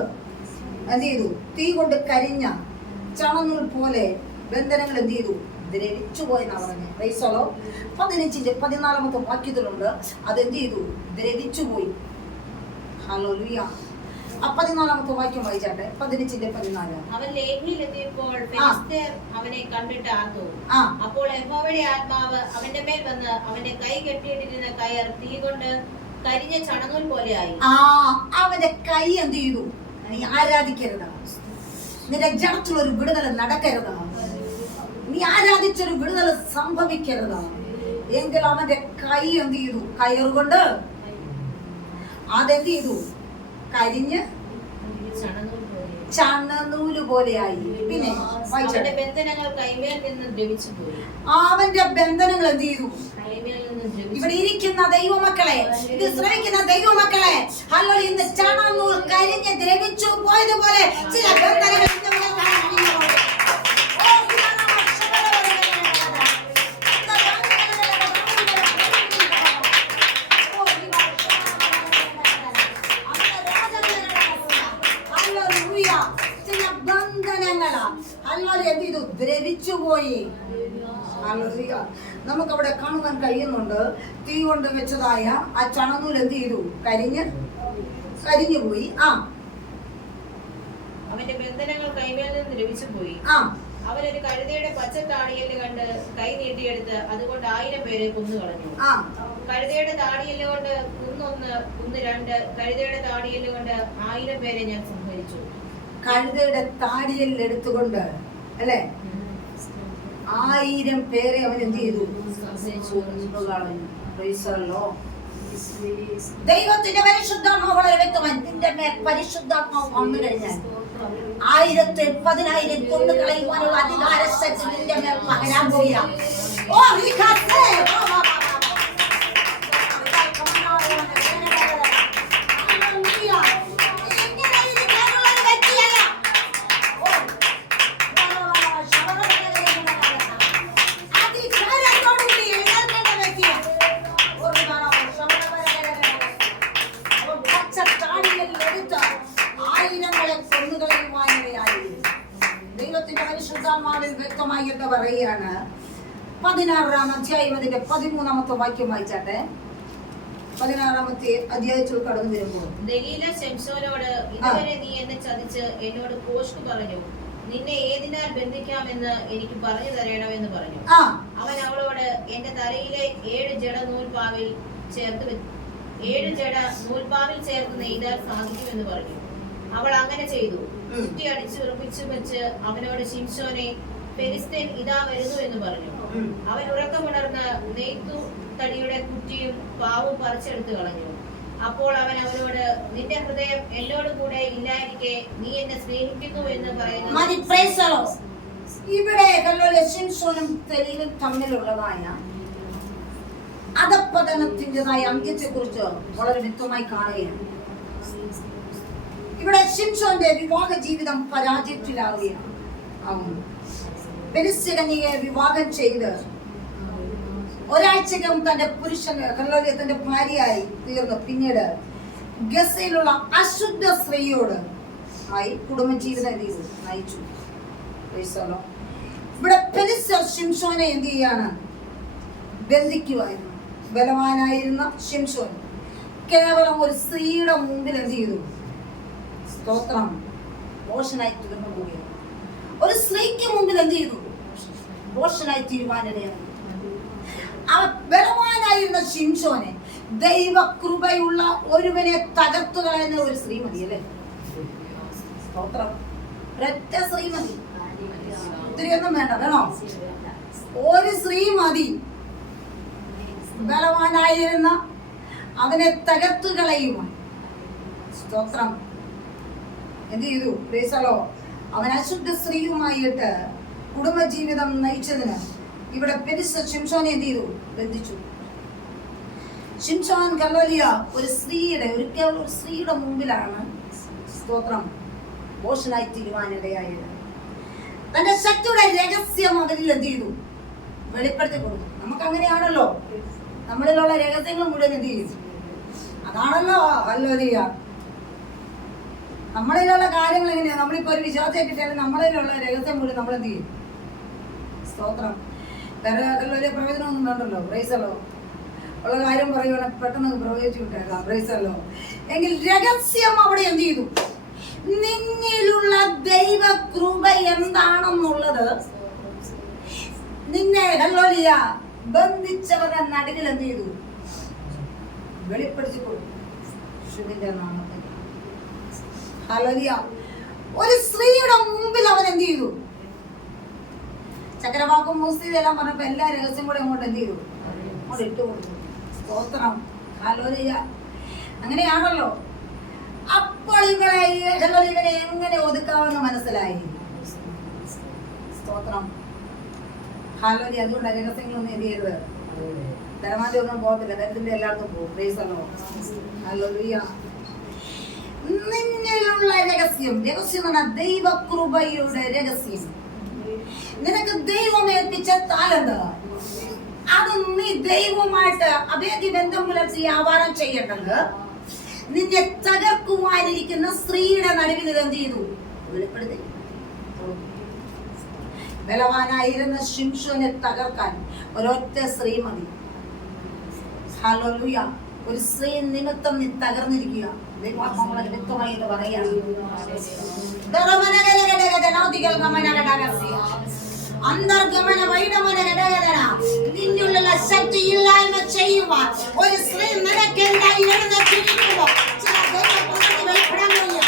എന്ത് ചെയ്തു? തീ കൊണ്ട് കരിഞ്ഞ ചണനൂൽ പോലെ ബന്ധനങ്ങൾ എന്ത് ചെയ്തു? ദ്രവിച്ചു പോയെന്നാ പറഞ്ഞത്. 15 14 വാക്യത്തിലുണ്ട് അതെന്ത് ചെയ്തു? ദ്രവിച്ചു പോയി. ഹല്ലേലൂയ. 14 വാക്യം വായിച്ചാട്ടെ. 15:14. അവൻ ലേഖിയിലെത്തിയപ്പോൾ ഫെലിസ്ത്യർ അവനെ കണ്ടിട്ട് ആർത്തു. അപ്പോൾ യഹോവയുടെ ആത്മാവ് അവന്റെ മേൽ വന്ന് അവന്റെ കൈ കെട്ടിയിട്ടിരുന്ന കയർ തീ കൊണ്ട് കരിഞ്ഞ ചണനൂൽ പോലെയായി. അവന്റെ കൈ എന്ത് ചെയ്തു? നീ ആരാധിക്കരുത്. നിന്റെ ജഡത്തിലൊരു വിടുതൽ നടക്കരുത്. നീ ആരാധിച്ചൊരു വിടുതൽ സംഭവിക്കരുത്. എങ്കിൽ അവന്റെ കൈ എന്ത് ചെയ്തു? കയറുകൊണ്ട് അതെന്ത് ചെയ്തു? കരിഞ്ഞ് ചണനൂല് പോലെയായി. പിന്നെ അവന്റെ ബന്ധനങ്ങൾ കൈമേൽ നിന്ന് ദ്രവിച്ചു പോയി. അവന്റെ ബന്ധനങ്ങൾ എന്ത് ചെയ്തു? ഇവിടെ ഇരിക്കുന്ന ദൈവമക്കളെ, ഇത് ശ്രമിക്കുന്ന ദൈവമക്കളെ, ഹല്ലേലൂയ, ഇന്ന് ചണനൂൽ കരിഞ്ഞ് ദ്രവിച്ചു പോയതുപോലെ ചില ബന്ധനങ്ങൾ ദ്രവിച്ചുപോയി. നമുക്കവിടെ കാണുവാൻ കഴിയുന്നുണ്ട് തീ കൊണ്ട് വെച്ചതായ ആ ചണനൂൽ എന്ത് ചെയ്തു? കരിഞ്ഞു പോയി. അവന്റെ ബന്ധനങ്ങൾ കൈമേൽ നിന്ന് ദ്രവിച്ചു പോയി. അവനൊരു കഴുതയുടെ പച്ച താടിയല് കണ്ട് കൈ നീട്ടിയെടുത്ത് അതുകൊണ്ട് 1000 പേരെ കൊന്നുകളഞ്ഞു. കഴുതയുടെ താടിയല് കൊണ്ട് കുന്ന് 2, കഴുതയുടെ താടിയല് കൊണ്ട് 1000 പേരെ ഞാൻ സംഹരിച്ചു. കഴുതയുടെ താടിയൽ എടുത്തുകൊണ്ട് അല്ലെ 1000 പേരെ അവൻ എന്ത് ചെയ്തു? ദൈവത്തിന്റെ പരിശുദ്ധാത്മാവ് വളരെ വ്യക്തമായി നിന്റെ മേൽ പരിശുദ്ധാത്മാവ് വന്നു കഴിഞ്ഞാൽ 1000 10,000 കൊന്നു കളയുവാനുള്ള അധികാരശക്തി നിന്റെ മേൽ പകരാൻ പോവുകയാണ്. ദൈവത്തിന്റെ പരിശുദ്ധാത്മാവിൽ വ്യക്തമായി എന്ന് പറയുകയാണ്. 16-ാം അധ്യായം അതിന്റെ 13-ാമത്തെ വാക്യം വായിച്ചാട്ടെ. 16-ാമത്തെ അധ്യായത്തിൽ കടന്നു വരുമ്പോൾ ദലീല ശംശോനോട് ഇതുവരെ നീ എന്നെ ചതിച്ച് എന്നോട് കോഷ്കു പറഞ്ഞു, നിന്നെ ഏതിനാൽ ബന്ധിക്കാമെന്ന് എനിക്ക് പറഞ്ഞു തരണമെന്ന് പറഞ്ഞു. അവൻ അവളോട് എന്റെ തലയിലെ 7 ജഡ നൂൽപാവിൽ ചേർത്ത് നെയ്താൽ സാധിക്കുമെന്ന് പറഞ്ഞു. അവൾ അങ്ങനെ ചെയ്തു. കുറ്റി അടിച്ച് ഉറപ്പിച്ചു വെച്ച് അവനോട് ശിംശോനെ, ഫെലിസ്ത്യൻ ഇതാ വരുന്നു എന്ന് പറഞ്ഞു. അവൻ ഉറക്കമുണർന്ന് നെയ്ത്തു തടിയുടെ കുറ്റിയും പാവും പറിച്ചെടുത്ത് കളഞ്ഞു. അപ്പോൾ അവൻ അവനോട്, നിന്റെ ഹൃദയം എന്നോട് കൂടെ ഇല്ലായിരിക്കെ നീ എന്നെ സ്നേഹിക്കുന്നു എന്ന് പറയുന്നു. ഇവിടെ ശിംശോനും ദലീലും തമ്മിലുള്ളതായ അധപ്പതനത്തിൻ്റെതായ അന്ത്യത്തെ കുറിച്ച് വളരെ വ്യക്തമായി കാണുകയാണ്. ഇവിടെ ശിംശോന്റെ വിവാഹ ജീവിതം പരാജയത്തിലാവുകയാണ്. ഫെലിസ്ത്യയെ വിവാഹം ചെയ്ത് ഒരാഴ്ചക്കകം തന്റെ തന്റെ ഭാര്യയായി തീർന്നു. പിന്നീട് ഗസയിലുള്ള അശുദ്ധ സ്ത്രീയോട് കുടുംബജീവിതം നയിച്ചു. ഇവിടെ ഫെലിസ്ത്യർ ശിംശോനെ എന്ത് ചെയ്യാണ്? ബന്ധിക്കുവായിരുന്നു. ബലവാനായിരുന്ന ശിംശോൻ കേവലം ഒരു സ്ത്രീയുടെ മുമ്പിൽ എന്ത് ചെയ്തു? സ്തോത്രം, മോശനായി തീർന്നു പോവുകയാണ്. ഒരു സ്ത്രീക്ക് മുമ്പിൽ എന്ത് ചെയ്തു? മോശനായി തീരുവാനിടയാണ്. അവ ബലവാനായിരുന്ന ശിംശോനെ ദൈവകൃപയുള്ള ഒരുവനെ തകർത്തു കളയുന്ന ഒരു സ്ത്രീ മതി അല്ലേ? സ്തോത്രം, ഒരൊറ്റ സ്ത്രീ മതി. ഒത്തിരിയൊന്നും വേണ്ട, വേണോ? ഒരു സ്ത്രീ മതി. ബലവാനായിരുന്ന അവനെ തകർത്തു കളയുവാൻ സ്തോത്രം എന്ത് ചെയ്തു? പ്രീസലോ, അവൻ അശുദ്ധ സ്ത്രീയുമായിട്ട് കുടുംബജീവിതം നയിച്ചതിന് ഇവിടെ ഫെലിസ്ത്യർ ശിംശോനെ എന്ത് ചെയ്തു? ബന്ധിച്ചു. ശിംശോൻ ഗമലിയ ഒരു സ്ത്രീയുടെ മുമ്പിലാണ് സ്തോത്രം മോശനായി തീരുവാനിടയായത്. തന്റെ ശക്തിയുടെ രഹസ്യം അവരിൽ എന്ത് ചെയ്തു? വെളിപ്പെടുത്തി കൊടുത്തു. നമുക്ക് അങ്ങനെയാണല്ലോ, നമ്മളിലുള്ള രഹസ്യങ്ങൾ മുഴുവൻ എന്ത് ചെയ്യും? അതാണല്ലോ ഹല്ലേലൂയ. നമ്മളിലുള്ള കാര്യങ്ങൾ എങ്ങനെയാ? നമ്മളിപ്പോ ഒരു വിശ്വാസത്തെ കിട്ടിയാലും നമ്മളിലുള്ള രഹസ്യം മുഴുവൻ നമ്മൾ എന്ത് ചെയ്യും? സ്തോത്രം, വേറെ വലിയ പ്രയോജനമൊന്നും വേണ്ടല്ലോ. പ്രൈസല്ലോ, ഉള്ള കാര്യം പറയുവാണെങ്കിൽ പെട്ടെന്ന് പ്രവചിച്ചു വിട്ടേക്കാം. പ്രൈസല്ലോ, എങ്കിൽ രഹസ്യം അവിടെ എന്ത് ചെയ്തു? നിന്നിലുള്ള ദൈവകൃപ എന്താണെന്നുള്ളത് നിന്നെ ഹല്ലേലൂയ ബന്ധിച്ചവരുടെ നടുവിൽ എന്ത് ചെയ്തു? വെളിപ്പെടുത്തി കൊടുത്തു. യേശുവിന്റെ നാമത്തിൽ ഹല്ലേലൂയ. ഒരു സ്ത്രീയുടെ മുമ്പിൽ അവൻ എന്ത് ചെയ്തു? ചക്രവാക്കും മുസ്ലിതെല്ലാം പറഞ്ഞപ്പോ എല്ലാ രഹസ്യം കൂടെ അങ്ങോട്ട് എന്ത് ചെയ്തു? അങ്ങോട്ട് ഇട്ട് കൊടുത്തു. സ്തോത്രം, ഹല്ലേലൂയ. അങ്ങനെയാണല്ലോ. അപ്പോൾ ഇവനെ എങ്ങനെ ഒതുക്കാമെന്ന് മനസ്സിലായി. സ്തോത്രം, ഹല്ലേലൂയ. അതുകൊണ്ട് രഹസ്യങ്ങളൊന്നും എന്ത് ചെയ്തത്? ധനമാന്റെ ഒന്നും പോകത്തില്ല, ദരിദ്രന്റെ എല്ലായിടത്തും പോകും. പ്രൈസല്ലോ, ഹല്ലേലൂയ. നിന്നിലുള്ള രഹസ്യം, രഹസ്യം എന്ന് പറഞ്ഞാൽ ദൈവകൃപയുടെ രഹസ്യം. നിനക്ക് ദൈവം ഏൽപ്പിച്ച താലന്ത്, അത് നീ ദൈവവുമായിട്ട് അഭേദ്യ ബന്ധം പുലർത്തി വ്യാപാരം ചെയ്യേണ്ടത് നിന്നെ തകർക്കുവാനിരിക്കുന്ന സ്ത്രീയുടെ നടുവിൽ എന്ത് ചെയ്തു? വെളിപ്പെടുത്തി. ബലവാനായിരുന്ന ശിംശോനെ തകർക്കാൻ ഒരൊറ്റ സ്ത്രീ മതി. ഹല്ലേലൂയ. ഒരു സ്ത്രീ നിമിത്തം നീ തകർന്നിരിക്കുക. ദൈവം വ്യക്തമായി എന്ന് പറയുകയാണ്. അന്തർഗമന വൈഡമന ഘടകന നിന്നുള്ള ശക്തി ഇല്ലായ്മ ചെയ്യുവാൻ ഒരു സ്ത്രീ നിനക്കെല്ലാം എഴുന്നേറ്റിരിക്കുമ്പോൾ ചില ദൈവപ്രവൃത്തി വെളിപ്പെടാൻ കഴിയും.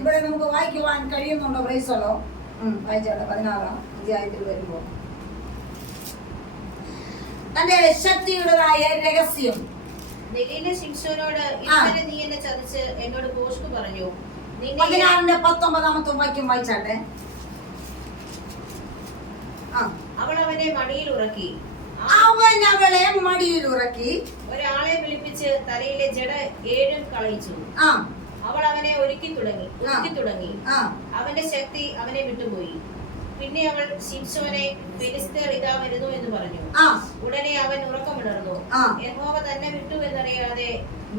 ഇവിടെ നമുക്ക് വായിക്കുവാൻ കഴിയുന്നുണ്ടോ? പ്രൈസല്ലോ, വായിച്ചാട്ടെ. 16-ാം അധ്യായത്തിൽ വരുമ്പോ തന്റെ ശക്തിയുടേതായ രഹസ്യം ശിംശോനോട് ഇന്നലെ നീ എന്നെ ചതിച്ച് എന്നോട് ഭോഷ്ക് പറഞ്ഞു. 16-ാമത്തെ വാക്യം വായിച്ചാട്ടെ. അവൾ അവനെ മടിയിൽ ഉറക്കി. അവൻ അവളെ മടിയിൽ ഉറക്കി ഒരാളെ വിളിപ്പിച്ച് തലയിലെ ജട 7 കളയിച്ചു. അവൾ അവനെ ഒരുക്കി തുടങ്ങി. അവന്റെ ശക്തി അവനെ വിട്ടുപോയി. പിന്നെ അവൾ ശിംശോനെ, ഫെലിസ്ത്യർ ഇതാ വരുന്നു എന്ന് പറഞ്ഞു. ഉടനെ അവൻ ഉറക്കമുണർന്നു. യഹോവ തന്നെ വിട്ടു എന്നറിയാതെ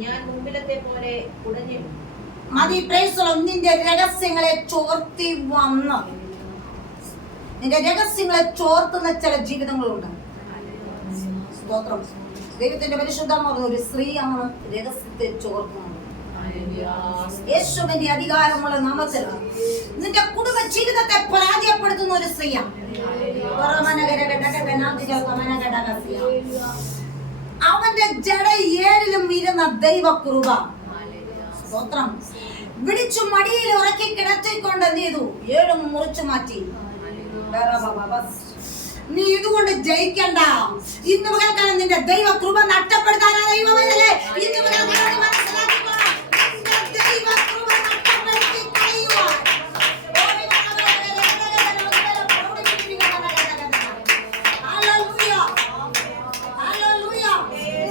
ഞാൻ മുമ്പിലത്തെ പോലെ കുടഞ്ഞു. നിന്റെ രഹസ്യങ്ങളെ ചോർത്തി വന്ന് നിന്റെ രഹസ്യങ്ങളെ ചോർത്തുന്ന ചില ജീവിതങ്ങളുണ്ട്. സ്തോത്രം. ദൈവത്തിന്റെ പരിശുദ്ധമായ ഒരു സ്ത്രീയാണ് രഹസ്യത്തെ ചോർത്തുന്നത്. യേശുവിന്റെ അധികാരമുള്ള നാമത്തിൽ നിന്റെ കുടുംബ ജീവിതത്തെ പരാജയപ്പെടുത്തുന്ന ഒരു സ്ത്രീയാണ്. അവന്റെ ജട 7-ലും ഇരുന്ന ദൈവകൃപ. സ്തോത്രം. വിളിച്ചു മടിയിൽ ഉറക്കി കിടത്തിക്കൊണ്ട് എന്ത് ചെയ്തു? 7 മുറിച്ചു മാറ്റി. നീ ഇതുകൊണ്ട് ജയിക്കണ്ട. ഇന്ന് പകൽക്കാലം നിന്റെ ദൈവകൃപ നഷ്ടപ്പെടുത്താനാ ദൈവമല്ലേ? ഇന്ന് പകൽക്കാലം മനസ്സിലാക്കിക്കോണം. ദൈവകൃപ നഷ്ടപ്പെടുത്തി കളയുവാൻ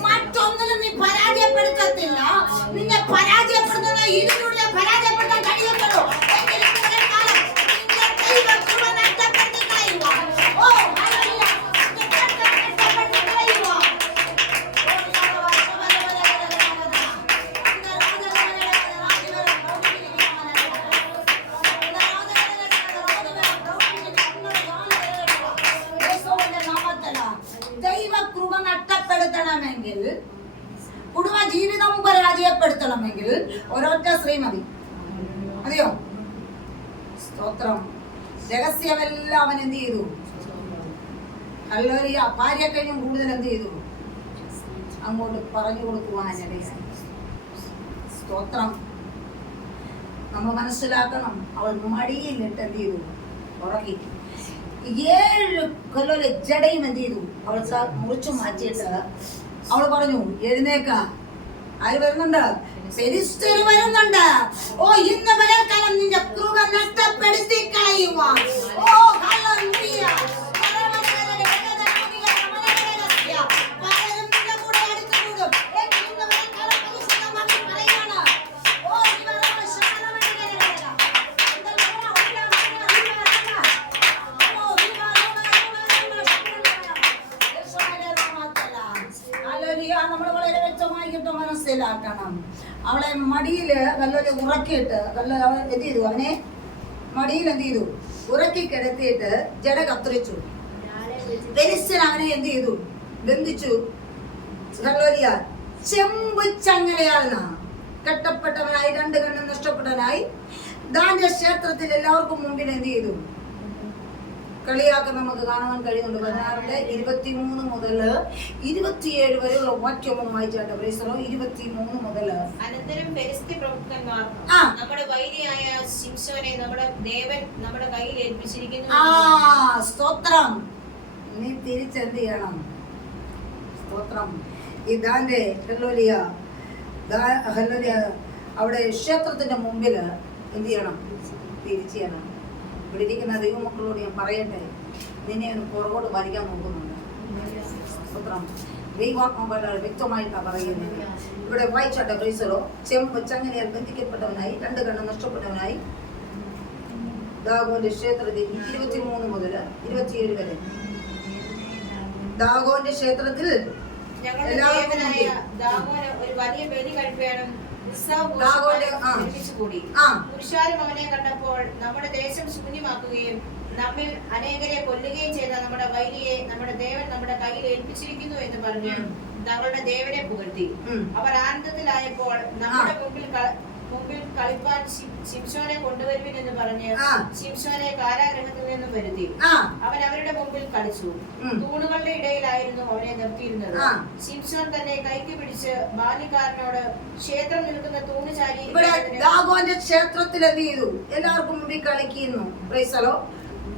മറ്റൊന്നിലും നീ പരാജയപ്പെടുത്തത്തില്ല. നിന്നെ പരാജയപ്പെടുത്തുന്ന ഇതിലൂടെ പരാജയപ്പെടുത്താൻ കഴിയത്തുള്ളൂ. ദൈവകൃപ നഷ്ടപ്പെടുത്തി കളയുവാൻ ദൈവകൃപ നഷ്ടപ്പെടുത്തണമെങ്കിൽ, കുടുംബ ജീവിതം പരാജയപ്പെടുത്തണമെങ്കിൽ ഒരൊറ്റ സ്ത്രീ മതി. മതിയോ? സ്തോത്രം. രഹസ്യമെല്ലാം അവൻ എന്ത് ചെയ്തു? ഹല്ലേലൂയ. ഭാര്യ കഴിഞ്ഞും കൂടുതൽ എന്ത് ചെയ്തു? അങ്ങോട്ട് പറഞ്ഞു കൊടുക്കുവാനിടയായി. സ്തോത്രം. നമ്മൾ മനസ്സിലാക്കണം, അവൾ മടിയിലിട്ട് എന്ത് ചെയ്തു? ഉറങ്ങി. 7 കൊല്ലം ജടയും എന്ത് ചെയ്തു? അവൾ മുറിച്ചു മാറ്റിയിട്ട് അവൾ പറഞ്ഞു, എഴുന്നേക്ക. ആര് വരുന്നുണ്ട്? ഫെലിസ്ത്യർ വരുന്നുണ്ട്. ഓ, ഇന്ന് പകൽക്കാലം നിന്റെ കൃപ നഷ്ടപ്പെടുത്തി കളയുവാൻ. ഓ, ഹല്ലേലൂയ. നമ്മൾ വളരെ വ്യക്തമായിട്ട് മനസ്സിലാക്കണം. അവളെ മടിയില് നല്ലൊരു ഉറക്കിയിട്ട് എന്ത് ചെയ്തു? അവനെ മടിയിൽ എന്ത് ചെയ്തു? ഉറക്കി കിടത്തിയിട്ട് ജട കത്തിരിച്ചു. ഫെലിസ്ത്യൻ അവനെ എന്ത് ചെയ്തു? ബന്ധിച്ചു. ചെമ്പ് ചങ്ങലയാൽ കെട്ടപ്പെട്ടവനായി, 2 കണ്ണും നഷ്ടപ്പെട്ടവനായി ദാന്റെ ക്ഷേത്രത്തിൽ എല്ലാവർക്കും മുമ്പിൽ എന്ത് ചെയ്തു? കളിയാക്കം നമുക്ക് കാണാൻ കഴിയുന്നുണ്ട്. 16-23 മുതൽ 27 വരെയുള്ള വാക്യമൊന്നും വായിച്ചാട്ടെ. 23 മുതൽ. അനന്തരം ഫെലിസ്ത്യ പ്രഭുക്കന്മാർ നമ്മുടെ വൈരിയായ ശിംശോനെ നമ്മുടെ ദേവൻ നമ്മുടെ കയ്യിൽ ഏൽപ്പിച്ചിരിക്കുന്നു. സ്തോത്രം. നീ തിരിച്ചെന്ത് ചെയ്യണം? സ്തോത്രം. ഇതാന്റെ ഹല്ലേലൂയ അവിടെ ക്ഷേത്രത്തിന്റെ മുമ്പിൽ എന്ത് ചെയ്യണം? തിരിച്ചു ചെയ്യണം. ഇവിടെ ഇരിക്കുന്ന ദൈവമക്കളോട് ഞാൻ പറയട്ടെ, നിന്നെ ഒന്ന് പുറകോട്ട് വലിക്കാൻ നോക്കുന്നുണ്ട്. സ്തോത്രം. ദൈവാത്മ വളരെ വ്യക്തമായിട്ടാണ് പറയുന്നത്. ഇവിടെ വായിച്ചാട്ടെ. ക്രൈസ്തവരോ, ചെമ്പ് ചങ്ങലയാൽ ബന്ധിക്കപ്പെട്ടവനായി, 2 കണ്ണ് നഷ്ടപ്പെട്ടവനായി ദാഗോന്റെ ക്ഷേത്രത്തിൽ 23 മുതൽ 27 വരെ. ദാഗോന്റെ ക്ഷേത്രത്തിൽ ഒരു വലിയ ബലി കഴിപ്പാനും പുരുഷാരും അവനെ കണ്ടപ്പോൾ നമ്മുടെ ദേശം ശൂന്യമാക്കുകയും നമ്മിൽ അനേകരെ കൊല്ലുകയും ചെയ്ത നമ്മുടെ വൈരിയെ നമ്മുടെ ദേവൻ നമ്മുടെ കയ്യിൽ ഏൽപ്പിച്ചിരിക്കുന്നു എന്ന് പറഞ്ഞ് തങ്ങളുടെ ദേവനെ പുകഴ്ത്തി. അവർ ആനന്ദത്തിലായപ്പോൾ നമ്മുടെ മുമ്പിൽ കളിപ്പാൻ ശിംശോനെ കൊണ്ടുവരുവിൻ എന്ന് പറഞ്ഞ് ശിംശോനെ കാരാഗ്രഹത്തിൽ നിന്നും വരുത്തി. അവൻ അവരുടെ മുമ്പിൽ കളിച്ചു. തൂണുകളുടെ ഇടയിലായിരുന്നു അവനെ നിർത്തിയിരുന്നത്. ശിംശോൻ തന്നെ കൈക്ക് പിടിച്ച് ബാല്യക്കാരനോട് ക്ഷേത്രം നിൽക്കുന്ന തൂണ് ചാരി ക്ഷേത്രത്തിൽ എന്ത് ചെയ്തു? എല്ലാവർക്കും മുമ്പിൽ കളിക്കുന്നു.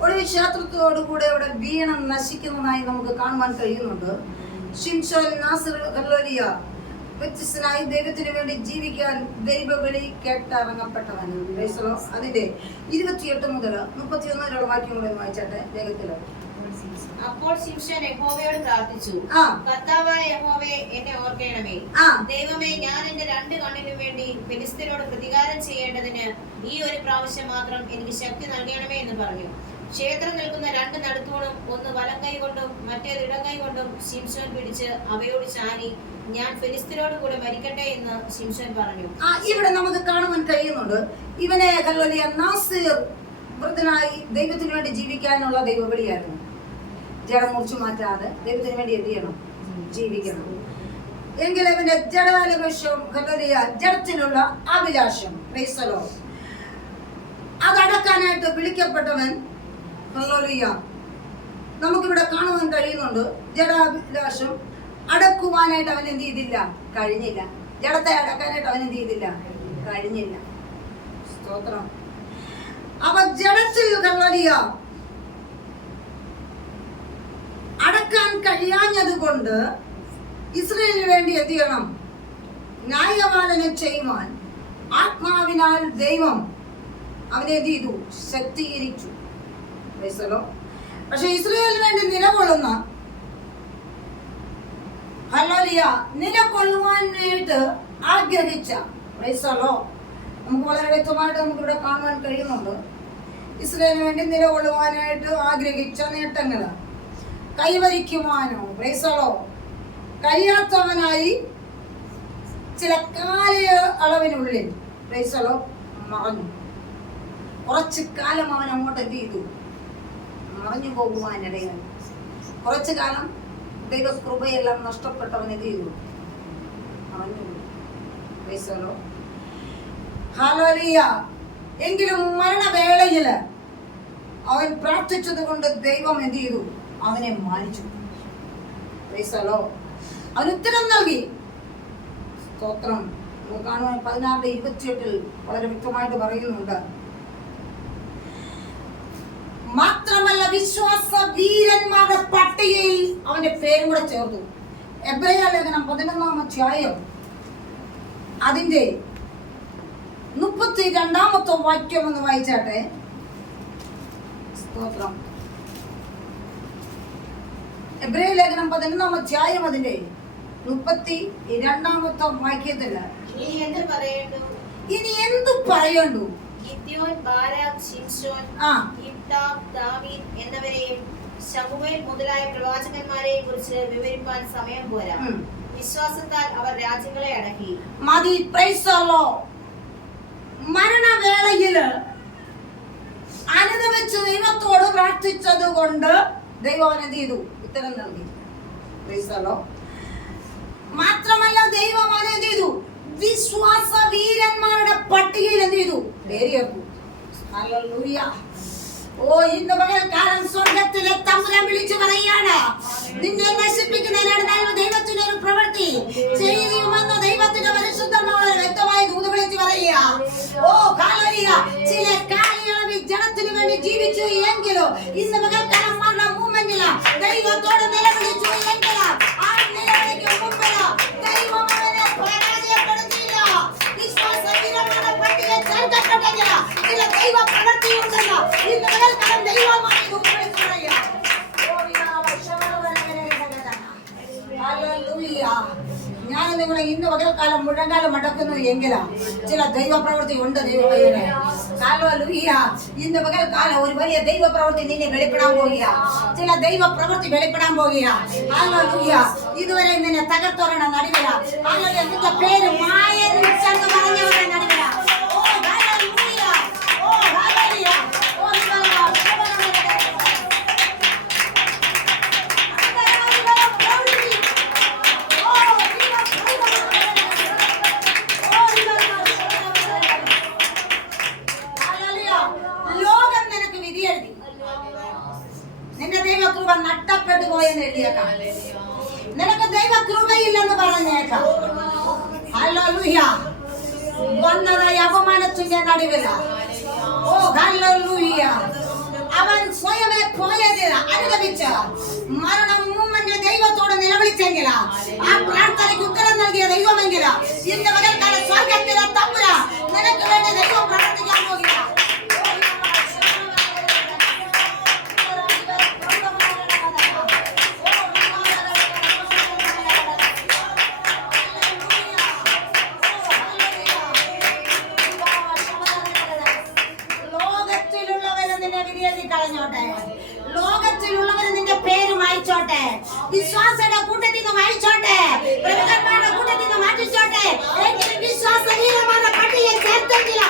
ഒടുവിൽ ക്ഷേത്രത്തോടുകൂടെ ഇവിടെ വീണം നശിക്കുന്നതായി നമുക്ക് കാണുവാൻ കഴിയുന്നുണ്ട്. ശിംശോൻ നാസിർ ഹല്ലേലൂയ വ്യത്യസ്തനായി ദൈവത്തിന് വേണ്ടി ജീവിക്കാൻ ദൈവവിളി കേട്ടിറങ്ങപ്പെട്ടവൻ. അതിന്റെ 28 മുതൽ 31 വരെയുള്ള വാക്യങ്ങളെ വായിച്ചാട്ടെ വേഗത്തില്. അപ്പോൾ ശിംശോൻ യഹോവയോട് പ്രാർത്ഥിച്ചു, കർത്താവായ യഹോവേ, എന്നെ ഓർക്കണമേ. ദൈവമേ, ഞാൻ എന്റെ 2 കണ്ണിനും വേണ്ടി ഫെലിസ്ത്യരോട് പ്രതികാരം ചെയ്യേണ്ടതിന് ഈ ഒരു പ്രാവശ്യം മാത്രം എനിക്ക് ശക്തി നൽകണമേ എന്ന് പറഞ്ഞു. ക്ഷേത്രം നിൽക്കുന്ന 2 നടുത്തൂണും ഒന്ന് വലം കൈ കൊണ്ടും മറ്റേത് ഇടം കൈ കൊണ്ടും ശിംശോൻ പിടിച്ച് അവയോട് ചാരി, ഞാൻ ഫെലിസ്ത്യരോട് കൂടെ മരിക്കട്ടെ എന്ന് ശിംശോൻ പറഞ്ഞു. ഇവിടെ നമുക്ക് കാണുവാൻ കഴിയുന്നുണ്ട്, ഇവനെ നാസിർ വൃദ്ധനായി ദൈവത്തിന് വേണ്ടി ജീവിക്കാനുള്ള ദൈവവിളിയായിരുന്നു. ജഡം മുറിച്ചു മാറ്റാതെ ദൈവത്തിന് വേണ്ടി എന്ത് ചെയ്യണം? ജീവിക്കണം. എങ്കിൽ ഇവന്റെ ജഡാലപക്ഷം ജഡത്തിനുള്ള അഭിലാഷം അതടക്കാനായിട്ട് വിളിക്കപ്പെട്ടവൻ. നമുക്കിവിടെ കാണുവാൻ കഴിയുന്നുണ്ട്, ജഡാഭിലാഷം അടക്കുവാനായിട്ട് അവൻ എന്ത് ചെയ്തില്ല? കഴിഞ്ഞില്ല. ജഡത്തെ അടക്കാനായിട്ട് അവൻ എന്ത് ചെയ്തില്ല? കഴിഞ്ഞില്ല. സ്തോത്രം. അപ്പൊ ജഡത്തിൽ അടക്കാൻ കഴിയാഞ്ഞത് കൊണ്ട് ഇസ്രായേലിന് വേണ്ടി എന്ത് ചെയ്യണം? ന്യായപാലനം ചെയ്യുവാൻ ആത്മാവിനാൽ ദൈവം അവനെ എന്ത് ചെയ്തു? ശക്തീകരിച്ചു. പക്ഷെ ഇസ്രായേലിന് വേണ്ടി നിലകൊള്ളുന്ന നിലകൊള്ളുവാനായിട്ട് ആഗ്രഹിച്ച നമുക്ക് വളരെ വ്യക്തമായിട്ട് നമുക്ക് ഇവിടെ കാണുവാൻ കഴിയുന്നുണ്ട്. ഇസ്രായേലിന് വേണ്ടി നിലകൊള്ളുവാനായിട്ട് ആഗ്രഹിച്ച നേട്ടങ്ങൾ കൈവരിക്കുവാനോ കഴിയാത്തവനായി ചില കാലയളവിനുള്ളിൽ മറഞ്ഞു. കുറച്ചു കാലം അവൻ അങ്ങോട്ട് എന്ത് ചെയ്തു? മറഞ്ഞു പോകുവാനിടയായി. കുറച്ചു കാലം ദൈവകൃപയെല്ലാം നഷ്ടപ്പെട്ടവൻ എന്ത് ചെയ്തു? ഹല്ലേലൂയ. എങ്കിലും മരണവേളയില് അവൻ പ്രാർത്ഥിച്ചത് കൊണ്ട് ദൈവം എന്ത് ചെയ്തു? അവനെ മാനിച്ചു. അവൻ ഉത്തരം നൽകി. സ്തോത്രം. കാണുവാൻ 16:28 വളരെ വ്യക്തമായിട്ട് പറയുന്നുണ്ട്. മാത്രമല്ല വിശ്വാസ വീരന്മാരുടെ പട്ടികയിൽ അവന്റെ പേരും കൂടെ ചേർത്തു. എബ്രായ ലേഖനം 11-ാം അധ്യായം അതിന്റെ 32-ാമത്തെ വാക്യം ഒന്ന് വായിച്ചാട്ടെ. സ്തോത്രം. എബ്രായ ലേഖനം 11-ാം അധ്യായം അതിന്റെ 32-ാമത്തെ വാക്യത്തില് ഇനി എന്തു പറയണ്ടു? ഗിദ്യോൻ, ബാരാക്ക്, ശിംശോൻ, യിഫ്താഹ്, ദാവീദ് എന്നിവരെയും ശമൂവേൽ മുതലായ പ്രവാചകന്മാരെയും കുറിച്ച് വിവരിപ്പാൻ സമയം പോരാ. വിശ്വാസത്താൽ അവർ രാജ്യങ്ങളെ അടക്കി. മതി. Praise the Lord. മരണവേളയില് അനുദപിച്ച് ദൈവത്തോട് പ്രാർത്ഥിച്ചത് കൊണ്ട് ദൈവം എന്ത് ചെയ്തു? ഉത്തരം നൽകി. Praise the Lord. മാത്രമല്ല ദൈവം എന്ത് ചെയ്തു? വിശ്വാസ വീരന്മാരുടെ പട്ടികയിൽ എന്ത് ചെയ്തു? പേര് ചേർത്തു. ഹല്ലേലൂയ. ഓ, ഇന്ന് പകൽക്കാലം സ്വർഗ്ഗത്തിലെ തമ്പുരാൻ വിളിച്ചു പറയാണ്, നിന്നെ നശിപ്പിക്കുന്നതിനാണ് ദൈവത്തിന്റെ ഒരു പ്രവൃത്തി ചെയ്യുമെന്ന് ദൈവത്തിന്റെ പരിശുദ്ധമായ വ്യക്തമായി ദൂത് വിളിച്ചു പറയുക. ഓ ഹല്ലേലൂയ. ചില കാലയളവിൽ ജനത്തിന് വേണ്ടി ജീവിച്ചു എങ്കിലും ഇന്ന് പകൽക്കാലം മരണ മൂമെന്റില് ദൈവത്തോട് നിലവിളിച്ചു എങ്കിലും ആ നിലവിളിക്ക് മുമ്പിൽ ദൈവം അവനെ പരാജയപ്പെടുത്തിയില്ല. വിശ്വാസ വീരന്മാരുടെ പട്ടികയിൽ ചേർക്കപ്പെട്ടെങ്കിൽ ചില ദൈവ പ്രവൃത്തിയുണ്ടെന്ന് ഇന്ന് പകൽക്കാലം ദൈവമായി ദൂത് വിളിച്ചു പറയുക. ഹല്ലേലൂയ. ഞാൻ നിങ്ങളെ ഇന്ന് പകൽക്കാലം മുഴങ്കാലം അടക്കുന്നു എങ്കിലാ ചില ദൈവപ്രവൃത്തി ഉണ്ട്. ദൈവമേ ഹല്ലേലൂയ. ഇന്ന് പകൽക്കാലം ഒരു വലിയ ദൈവപ്രവൃത്തി നിന്നെ വെളിപ്പെടാൻ പോകുക. ചില ദൈവപ്രവൃത്തി വെളിപ്പെടാൻ പോകുക. ഹല്ലേലൂയ. ഇതുവരെ നിന്നെ തകർത്തോരണ നടുവില. ഹല്ലേലൂയ. നിന്റെ പേര് മായൻ എന്ന് പറഞ്ഞവരുടെ നടുവില. ഓ ഹല്ലേലൂയ. ഓ ഹല്ലേലൂയ. ഓ ലോകം നിനക്ക് വിധി എഴുതി. നിന്റെ ദൈവകൃപ നഷ്ടപ്പെട്ടു പോയെന്ന് എഴുതിയേക്കാം. നിനക്ക് ദൈവകൃപയില്ലെന്ന് പറഞ്ഞേക്കാം. ഹല്ലേലൂയ. വന്നതായ അപമാനത്തിന്റെ നടുവില. ഓ ഹല്ലേലൂയ. അവൻ സ്വയമേ പോയതിൽ അനുദപിച്ച് മരണം മൂമെന്റ് ദൈവത്തോട് നിലവിളിച്ചെങ്കിൽ ആ പ്രാർത്ഥനയ്ക്ക് ഉത്തരം നൽകിയ ദൈവമെങ്കിൽ ഇന്ന് പകൽക്കാല സ്വർഗ്ഗത്തിലെ തമ്പുരാൻ നിനക്ക് വേണ്ടി ദൈവം പ്രവർത്തിക്കാൻ പോകുക. ലോകത്തിലുള്ളവർ നിന്റെ പേര് മായ്ച്ചോട്ടെ, വിശ്വാസയുടെ കൂട്ടത്തിൽ നിന്ന് മായ്ച്ചോട്ടെ, പ്രമുഖന്മാരുടെ കൂട്ടത്തിൽ നിന്ന് മാറ്റിച്ചോട്ടെ, എങ്കിലും വിശ്വാസ വീരന്മാരുടെ പട്ടികയിൽ ചേർത്തെങ്കില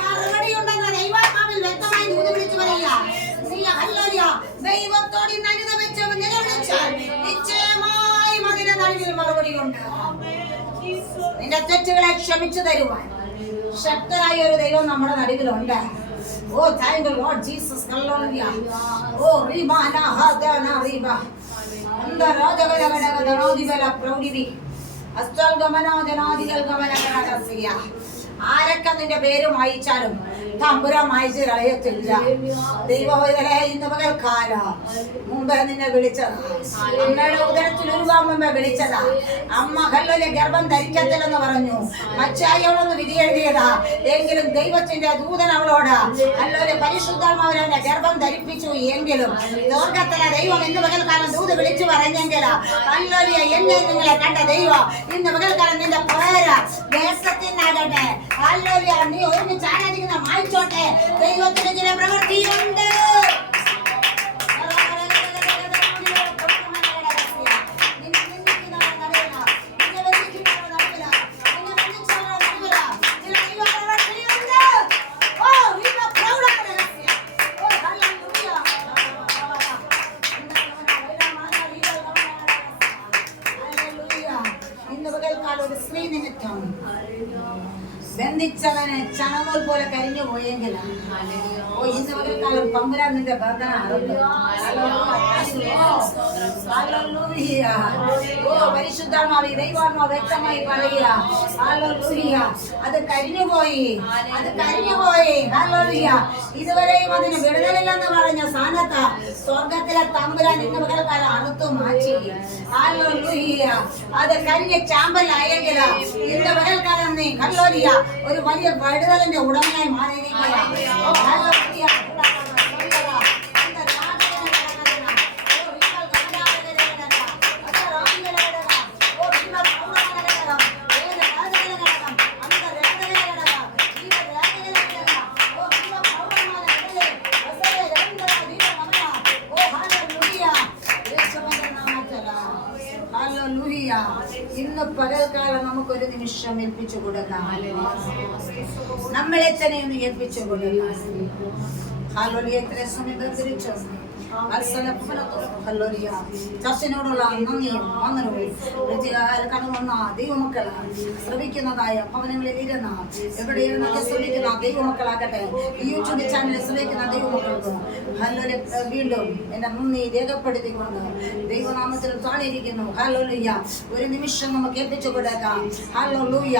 മറുപടി ഉണ്ടെന്ന് ദൈവാത്മാവിൽ വ്യക്തമായി ദൂത് വിളിച്ചു പറയുക. ദൈവത്തോട് അനുദപിച്ച് നിലവിളിച്ചാൽ നിശ്ചയമായും അതിന്റെ നടുവിൽ മറുപടിയുണ്ട്. നിന്റെ തെറ്റുകളെ ക്ഷമിച്ചു തരുവാൻ ശക്തരായ ഒരു ദൈവം നമ്മുടെ നടുവിലുണ്ട്. Oh thank you Lord Jesus. Hallelujah. ഓ റിബാന ഹദന റിബ അന്ത രാജഗലഗലഗദനാദിബല പ്രൗഢിവി അസ്തൽ ഗമനാദനാദികൾ ഗമനഗലഗസിയ. ആരൊക്കെ നിന്റെ പേര് മായിച്ചാലും തമ്പുരാൻ മായിച്ച് കളയത്തില്ല. ദൈവവേദന ഇന്ന് പകൽക്കാലം മുമ്പേ നിന്നെ വിളിച്ചതാ. അമ്മയുടെ ഉദരത്തിൽ ഉരുവാൻ മുമ്പേ വിളിച്ചതാ. അമ്മ ഹല്ലേലൂയ ഗർഭം ധരിക്കത്തില്ലെന്ന് പറഞ്ഞു. മച്ചായോളൊന്ന് വിധി എഴുതിയതാ. എങ്കിലും ദൈവത്തിന്റെ ദൂതൻ അവളോട് ഹല്ലേലൂയ പരിശുദ്ധാത്മാവിനെ അവന്റെ ഗർഭം ധരിപ്പിച്ചു. എങ്കിലും സ്വർഗ്ഗത്തിലെ ദൈവം ഇന്ന് പകൽക്കാലം ദൂത് വിളിച്ചു പറഞ്ഞെങ്കിൽ ഹല്ലേലൂയ എന്നെ നിങ്ങളെ കണ്ട ദൈവം ഇന്ന് പകൽക്കാലം നിന്റെ പേര് ദേശത്തിനാകട്ടെ. ഹല്ലേലൂയ. നീ ഒരുമിച്ച് ആരാധിക്കുന്ന മായിച്ചോട്ടെ. ദൈവത്തിന് ചില പ്രവൃത്തിയുണ്ട്. നിന്നെ ബന്ധിച്ചവനെ ചണനൂൽ പോലെ കരിഞ്ഞു പോയെങ്കിലാണ് ഓ ഇന്ന് പകൽക്കാലം തമ്പുരാൻ നിന്റെ ബന്ധന അറുക്കും. ഹല്ലേലൂയ. ഓ പരിശുദ്ധാത്മാവേ, ദൈവാത്മാവ് വ്യക്തമായി പറയുക, ഹല്ലേലൂയ. അത് കരിഞ്ഞുപോയി, അത് കരിഞ്ഞുപോയി. ഹല്ലേലൂയ. ഇതുവരെയും അതിന് വിടുതലില്ലെന്ന് പറഞ്ഞ സ്ഥാനത്ത് സ്വർഗത്തിലെ തമ്പുരാൻ ഇന്ന് പകൽക്കാലം അറുത്തു മാറ്റി. ഹല്ലേലൂയ. അത് കരിഞ്ഞ ചാമ്പലായെങ്കിൽ ഇന്ന് പകൽക്കാലം നീ ഹല്ലേലൂയ ഒരു വലിയ വിടുതലിന്റെ ഉടമയായി മാറിയിരിക്കുകയാണ്. ഓ ഹല്ലേലൂയ. ഹല്ലേലൂയ. ഇന്ന് പകൽക്കാലം നമുക്കൊരു നിമിഷം ഏൽപ്പിച്ചു കൊടുക്കാം. നമ്മളെ തന്നെ ഒന്ന് ഏൽപ്പിച്ചു കൊടുക്കാം. ഹല്ലേലൂയ. എത്ര സമയം ബന്ധിച്ചു ചർച്ചനോടുള്ള നന്ദിയും വന്ദനവും കടന്നുവന്ന ദൈവമക്കളാണ് ശ്രമിക്കുന്നതായ ഭവനങ്ങളിൽ ഇരുന്ന എവിടെ ഇരുന്നൊക്കെ ശ്രമിക്കുന്ന ദൈവമക്കളാകട്ടെ, ഈ യൂട്യൂബ് ചാനലിൽ ശ്രമിക്കുന്ന ദൈവമക്കൾക്ക് ഹല്ലേലൂയ വീണ്ടും എന്റെ നന്ദി രേഖപ്പെടുത്തിക്കൊണ്ട് ദൈവനാമത്തിൽ താണിരിക്കുന്നു. ഹല്ലേലൂയ. ഒരു നിമിഷം നമുക്ക് ഏൽപ്പിച്ചു കൊടുക്കാം. ഹല്ലേലൂയ.